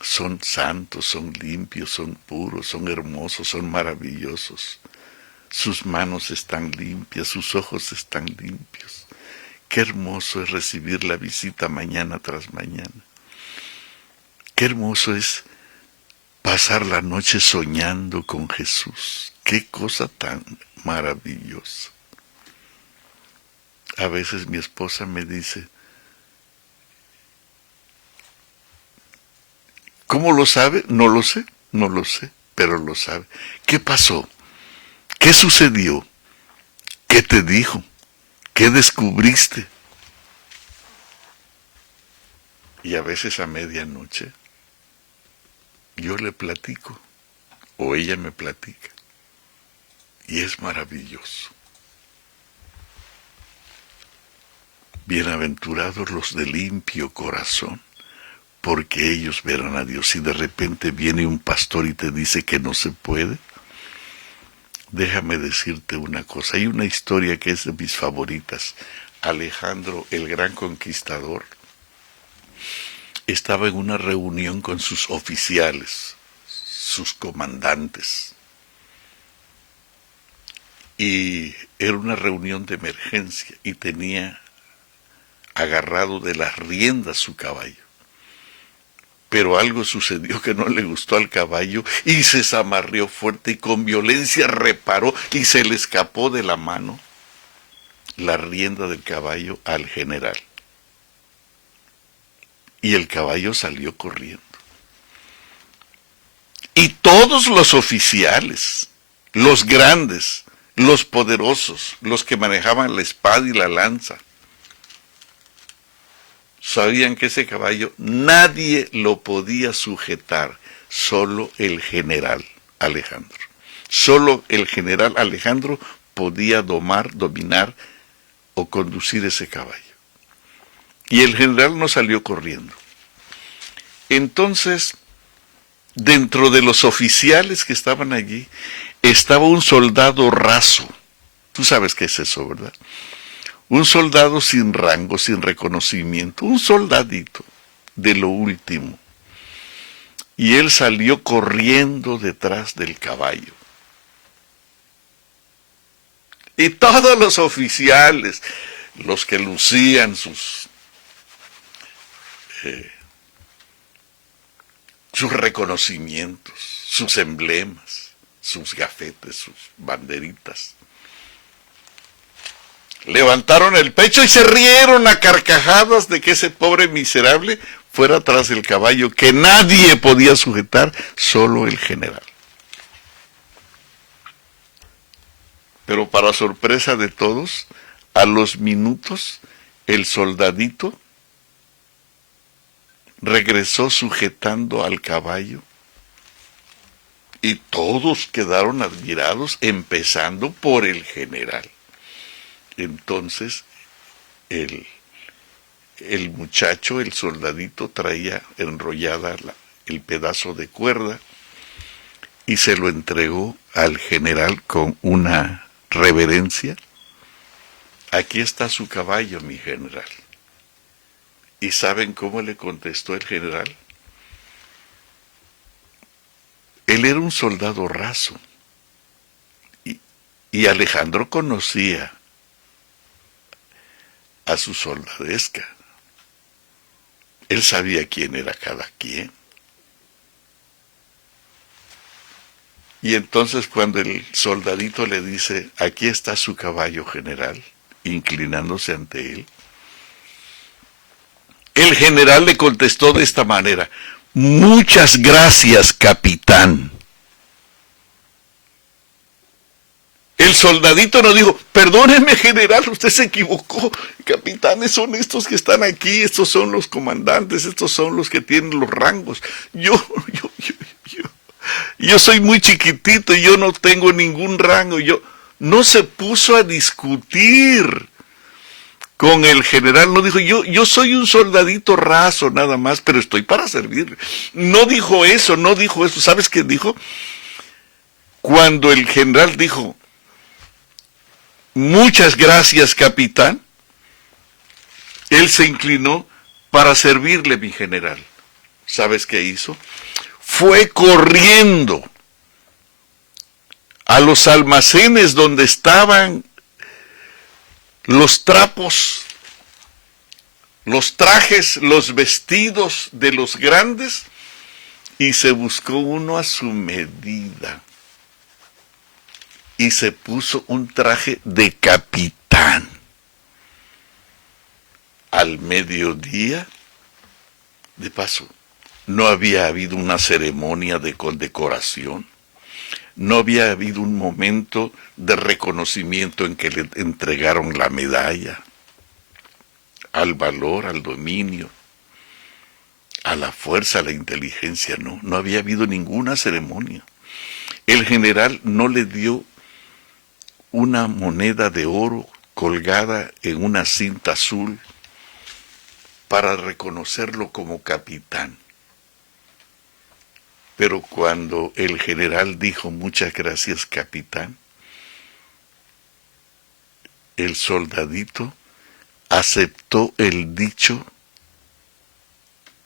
son santos, son limpios, son puros, son hermosos, son maravillosos. Sus manos están limpias, sus ojos están limpios. Qué hermoso es recibir la visita mañana tras mañana. Qué hermoso es pasar la noche soñando con Jesús. Qué cosa tan maravillosa. A veces mi esposa me dice, ¿cómo lo sabe? No lo sé, pero lo sabe. ¿Qué pasó? ¿Qué sucedió? ¿Qué te dijo? ¿Qué descubriste? Y a veces a medianoche yo le platico o ella me platica y es maravilloso. Bienaventurados los de limpio corazón, porque ellos verán a Dios. Y de repente viene un pastor y te dice que no se puede. Déjame decirte una cosa, hay una historia que es de mis favoritas. Alejandro, el gran conquistador, estaba en una reunión con sus oficiales, sus comandantes, y era una reunión de emergencia y tenía agarrado de las riendas su caballo. Pero algo sucedió que no le gustó al caballo y se zamarrió fuerte y con violencia reparó y se le escapó de la mano la rienda del caballo al general. Y el caballo salió corriendo. Y todos los oficiales, los grandes, los poderosos, los que manejaban la espada y la lanza, sabían que ese caballo nadie lo podía sujetar, solo el general Alejandro. Solo el general Alejandro podía dominar o conducir ese caballo. Y el general no salió corriendo. Entonces, dentro de los oficiales que estaban allí, estaba un soldado raso. Tú sabes qué es eso, ¿verdad? Un soldado sin rango, sin reconocimiento, un soldadito de lo último. Y él salió corriendo detrás del caballo. Y todos los oficiales, los que lucían sus reconocimientos, sus emblemas, sus gafetes, sus banderitas, levantaron el pecho y se rieron a carcajadas de que ese pobre miserable fuera tras el caballo que nadie podía sujetar, solo el general. Pero para sorpresa de todos, a los minutos, el soldadito regresó sujetando al caballo y todos quedaron admirados, empezando por el general. Entonces, el muchacho, el soldadito, traía enrollada el pedazo de cuerda y se lo entregó al general con una reverencia. Aquí está su caballo, mi general. ¿Y saben cómo le contestó el general? Él era un soldado raso. Y Alejandro conocía a su soldadesca. Él sabía quién era cada quien. Y entonces cuando el soldadito le dice, aquí está su caballo, general, inclinándose ante él, el general le contestó de esta manera, muchas gracias, capitán. El soldadito no dijo, perdóneme, general, usted se equivocó, capitanes son estos que están aquí, estos son los comandantes, estos son los que tienen los rangos. Yo soy muy chiquitito y yo no tengo ningún rango. No se puso a discutir con el general, no dijo, yo soy un soldadito raso nada más, pero estoy para servirle. No dijo eso. ¿Sabes qué dijo? Cuando el general dijo, muchas gracias, capitán, él se inclinó para servirle, mi general. ¿Sabes qué hizo? Fue corriendo a los almacenes donde estaban los trapos, los trajes, los vestidos de los grandes y se buscó uno a su medida y se puso un traje de capitán. Al mediodía, de paso, no había habido una ceremonia de condecoración, no había habido un momento de reconocimiento en que le entregaron la medalla al valor, al dominio, a la fuerza, a la inteligencia, no había habido ninguna ceremonia. El general no le dio una moneda de oro colgada en una cinta azul para reconocerlo como capitán. Pero cuando el general dijo muchas gracias, capitán, el soldadito aceptó el dicho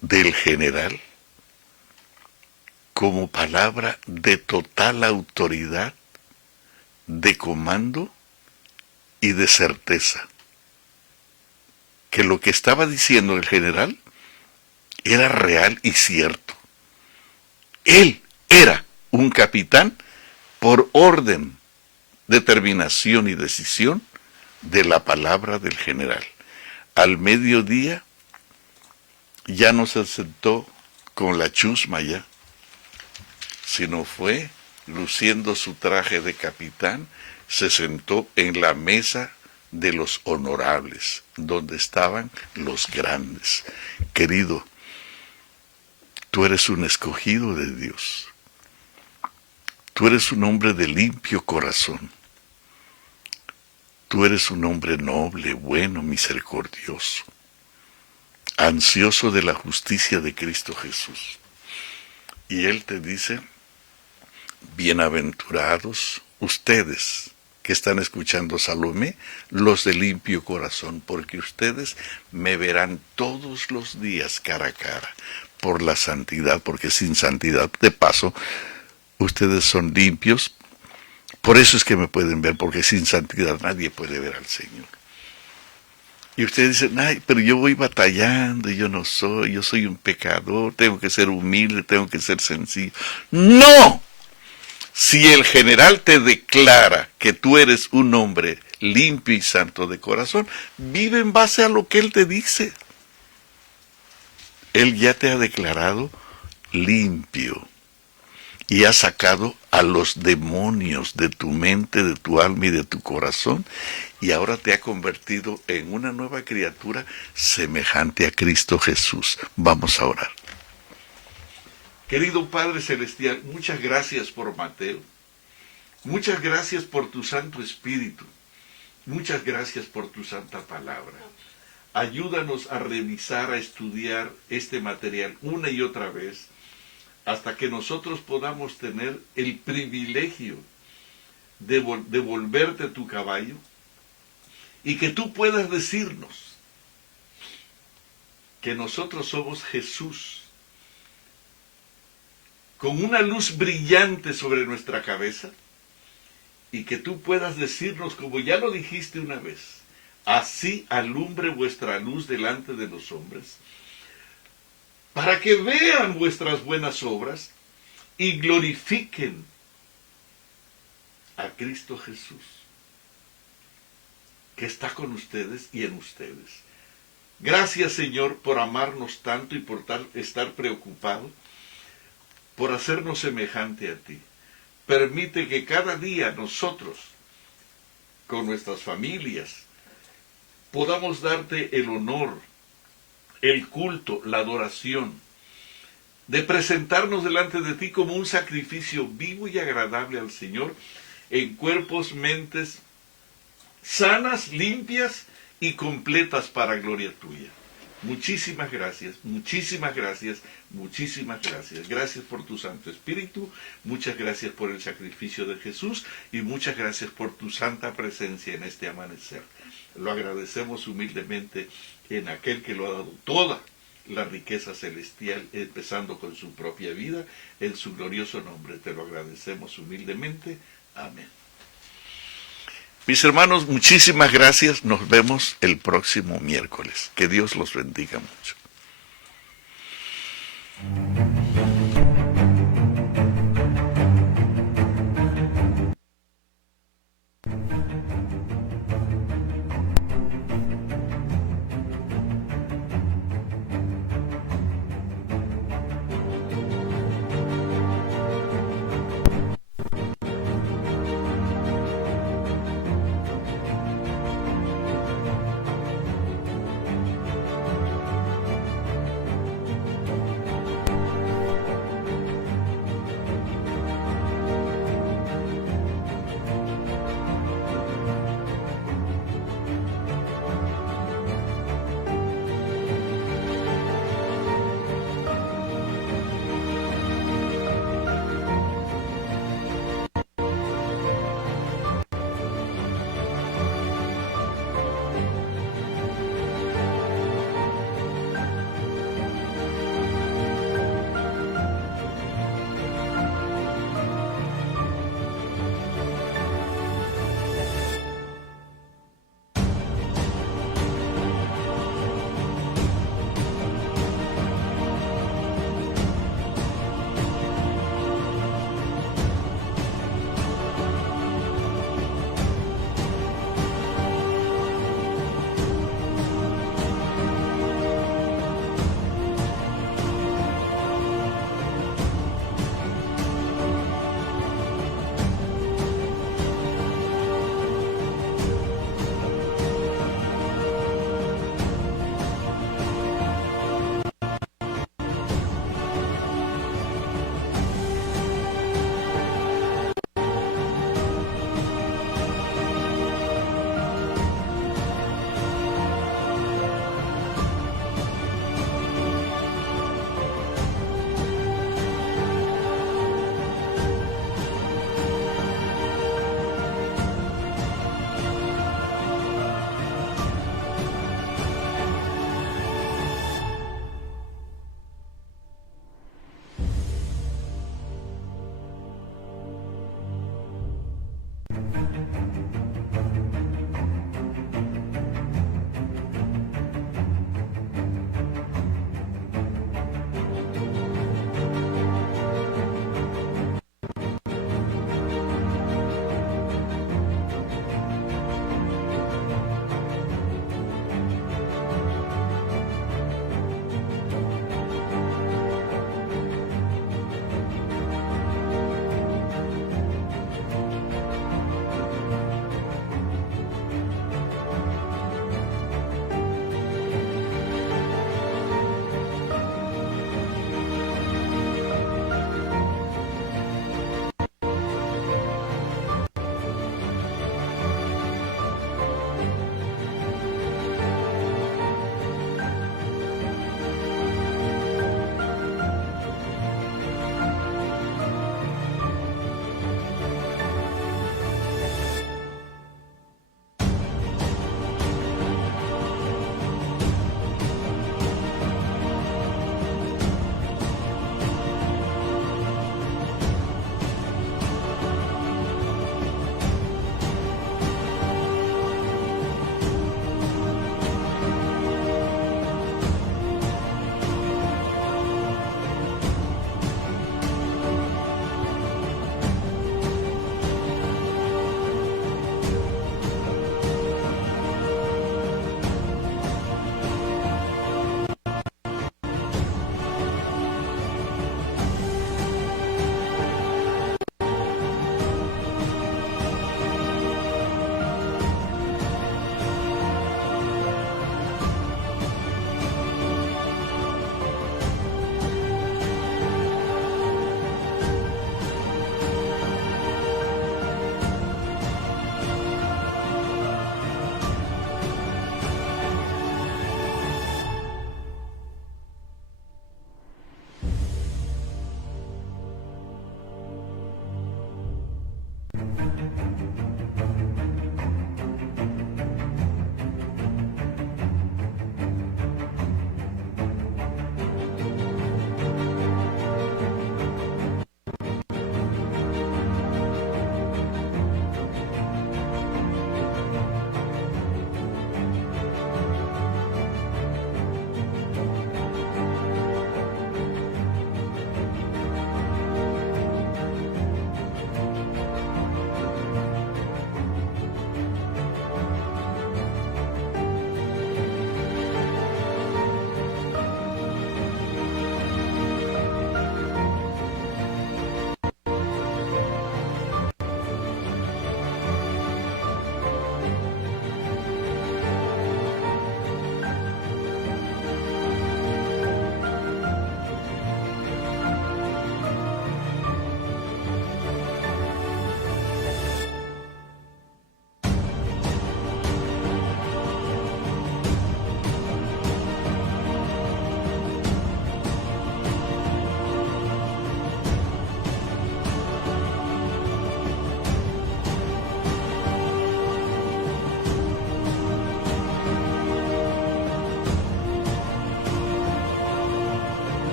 del general como palabra de total autoridad, de comando y de certeza. Que lo que estaba diciendo el general era real y cierto. Él era un capitán por orden, determinación y decisión de la palabra del general. Al mediodía ya no se sentó con la chusma ya, sino fue, luciendo su traje de capitán, se sentó en la mesa de los honorables, donde estaban los grandes. Querido, tú eres un escogido de Dios. Tú eres un hombre de limpio corazón. Tú eres un hombre noble, bueno, misericordioso, ansioso de la justicia de Cristo Jesús. Y Él te dice, bienaventurados ustedes que están escuchando Salomé, los de limpio corazón, porque ustedes me verán todos los días cara a cara por la santidad, porque sin santidad, de paso, ustedes son limpios. Por eso es que me pueden ver, porque sin santidad nadie puede ver al Señor. Y ustedes dicen, ay, pero yo voy batallando, yo soy un pecador, tengo que ser humilde, tengo que ser sencillo. ¡No! Si el general te declara que tú eres un hombre limpio y santo de corazón, vive en base a lo que él te dice. Él ya te ha declarado limpio y ha sacado a los demonios de tu mente, de tu alma y de tu corazón, y ahora te ha convertido en una nueva criatura semejante a Cristo Jesús. Vamos a orar. Querido Padre Celestial, muchas gracias por Mateo. Muchas gracias por tu Santo Espíritu. Muchas gracias por tu Santa Palabra. Ayúdanos a revisar, a estudiar este material una y otra vez, hasta que nosotros podamos tener el privilegio de volverte tu caballo y que tú puedas decirnos que nosotros somos Jesús, con una luz brillante sobre nuestra cabeza, y que tú puedas decirnos, como ya lo dijiste una vez, así alumbre vuestra luz delante de los hombres, para que vean vuestras buenas obras y glorifiquen a Cristo Jesús, que está con ustedes y en ustedes. Gracias, Señor, por amarnos tanto y por estar preocupado por hacernos semejante a ti. Permite que cada día nosotros, con nuestras familias, podamos darte el honor, el culto, la adoración, de presentarnos delante de ti como un sacrificio vivo y agradable al Señor, en cuerpos, mentes sanas, limpias y completas para gloria tuya. Muchísimas gracias, muchísimas gracias, muchísimas gracias. Gracias por tu Santo Espíritu, muchas gracias por el sacrificio de Jesús y muchas gracias por tu santa presencia en este amanecer. Lo agradecemos humildemente en aquel que lo ha dado toda la riqueza celestial, empezando con su propia vida, en su glorioso nombre. Te lo agradecemos humildemente. Amén. Mis hermanos, muchísimas gracias. Nos vemos el próximo miércoles. Que Dios los bendiga mucho.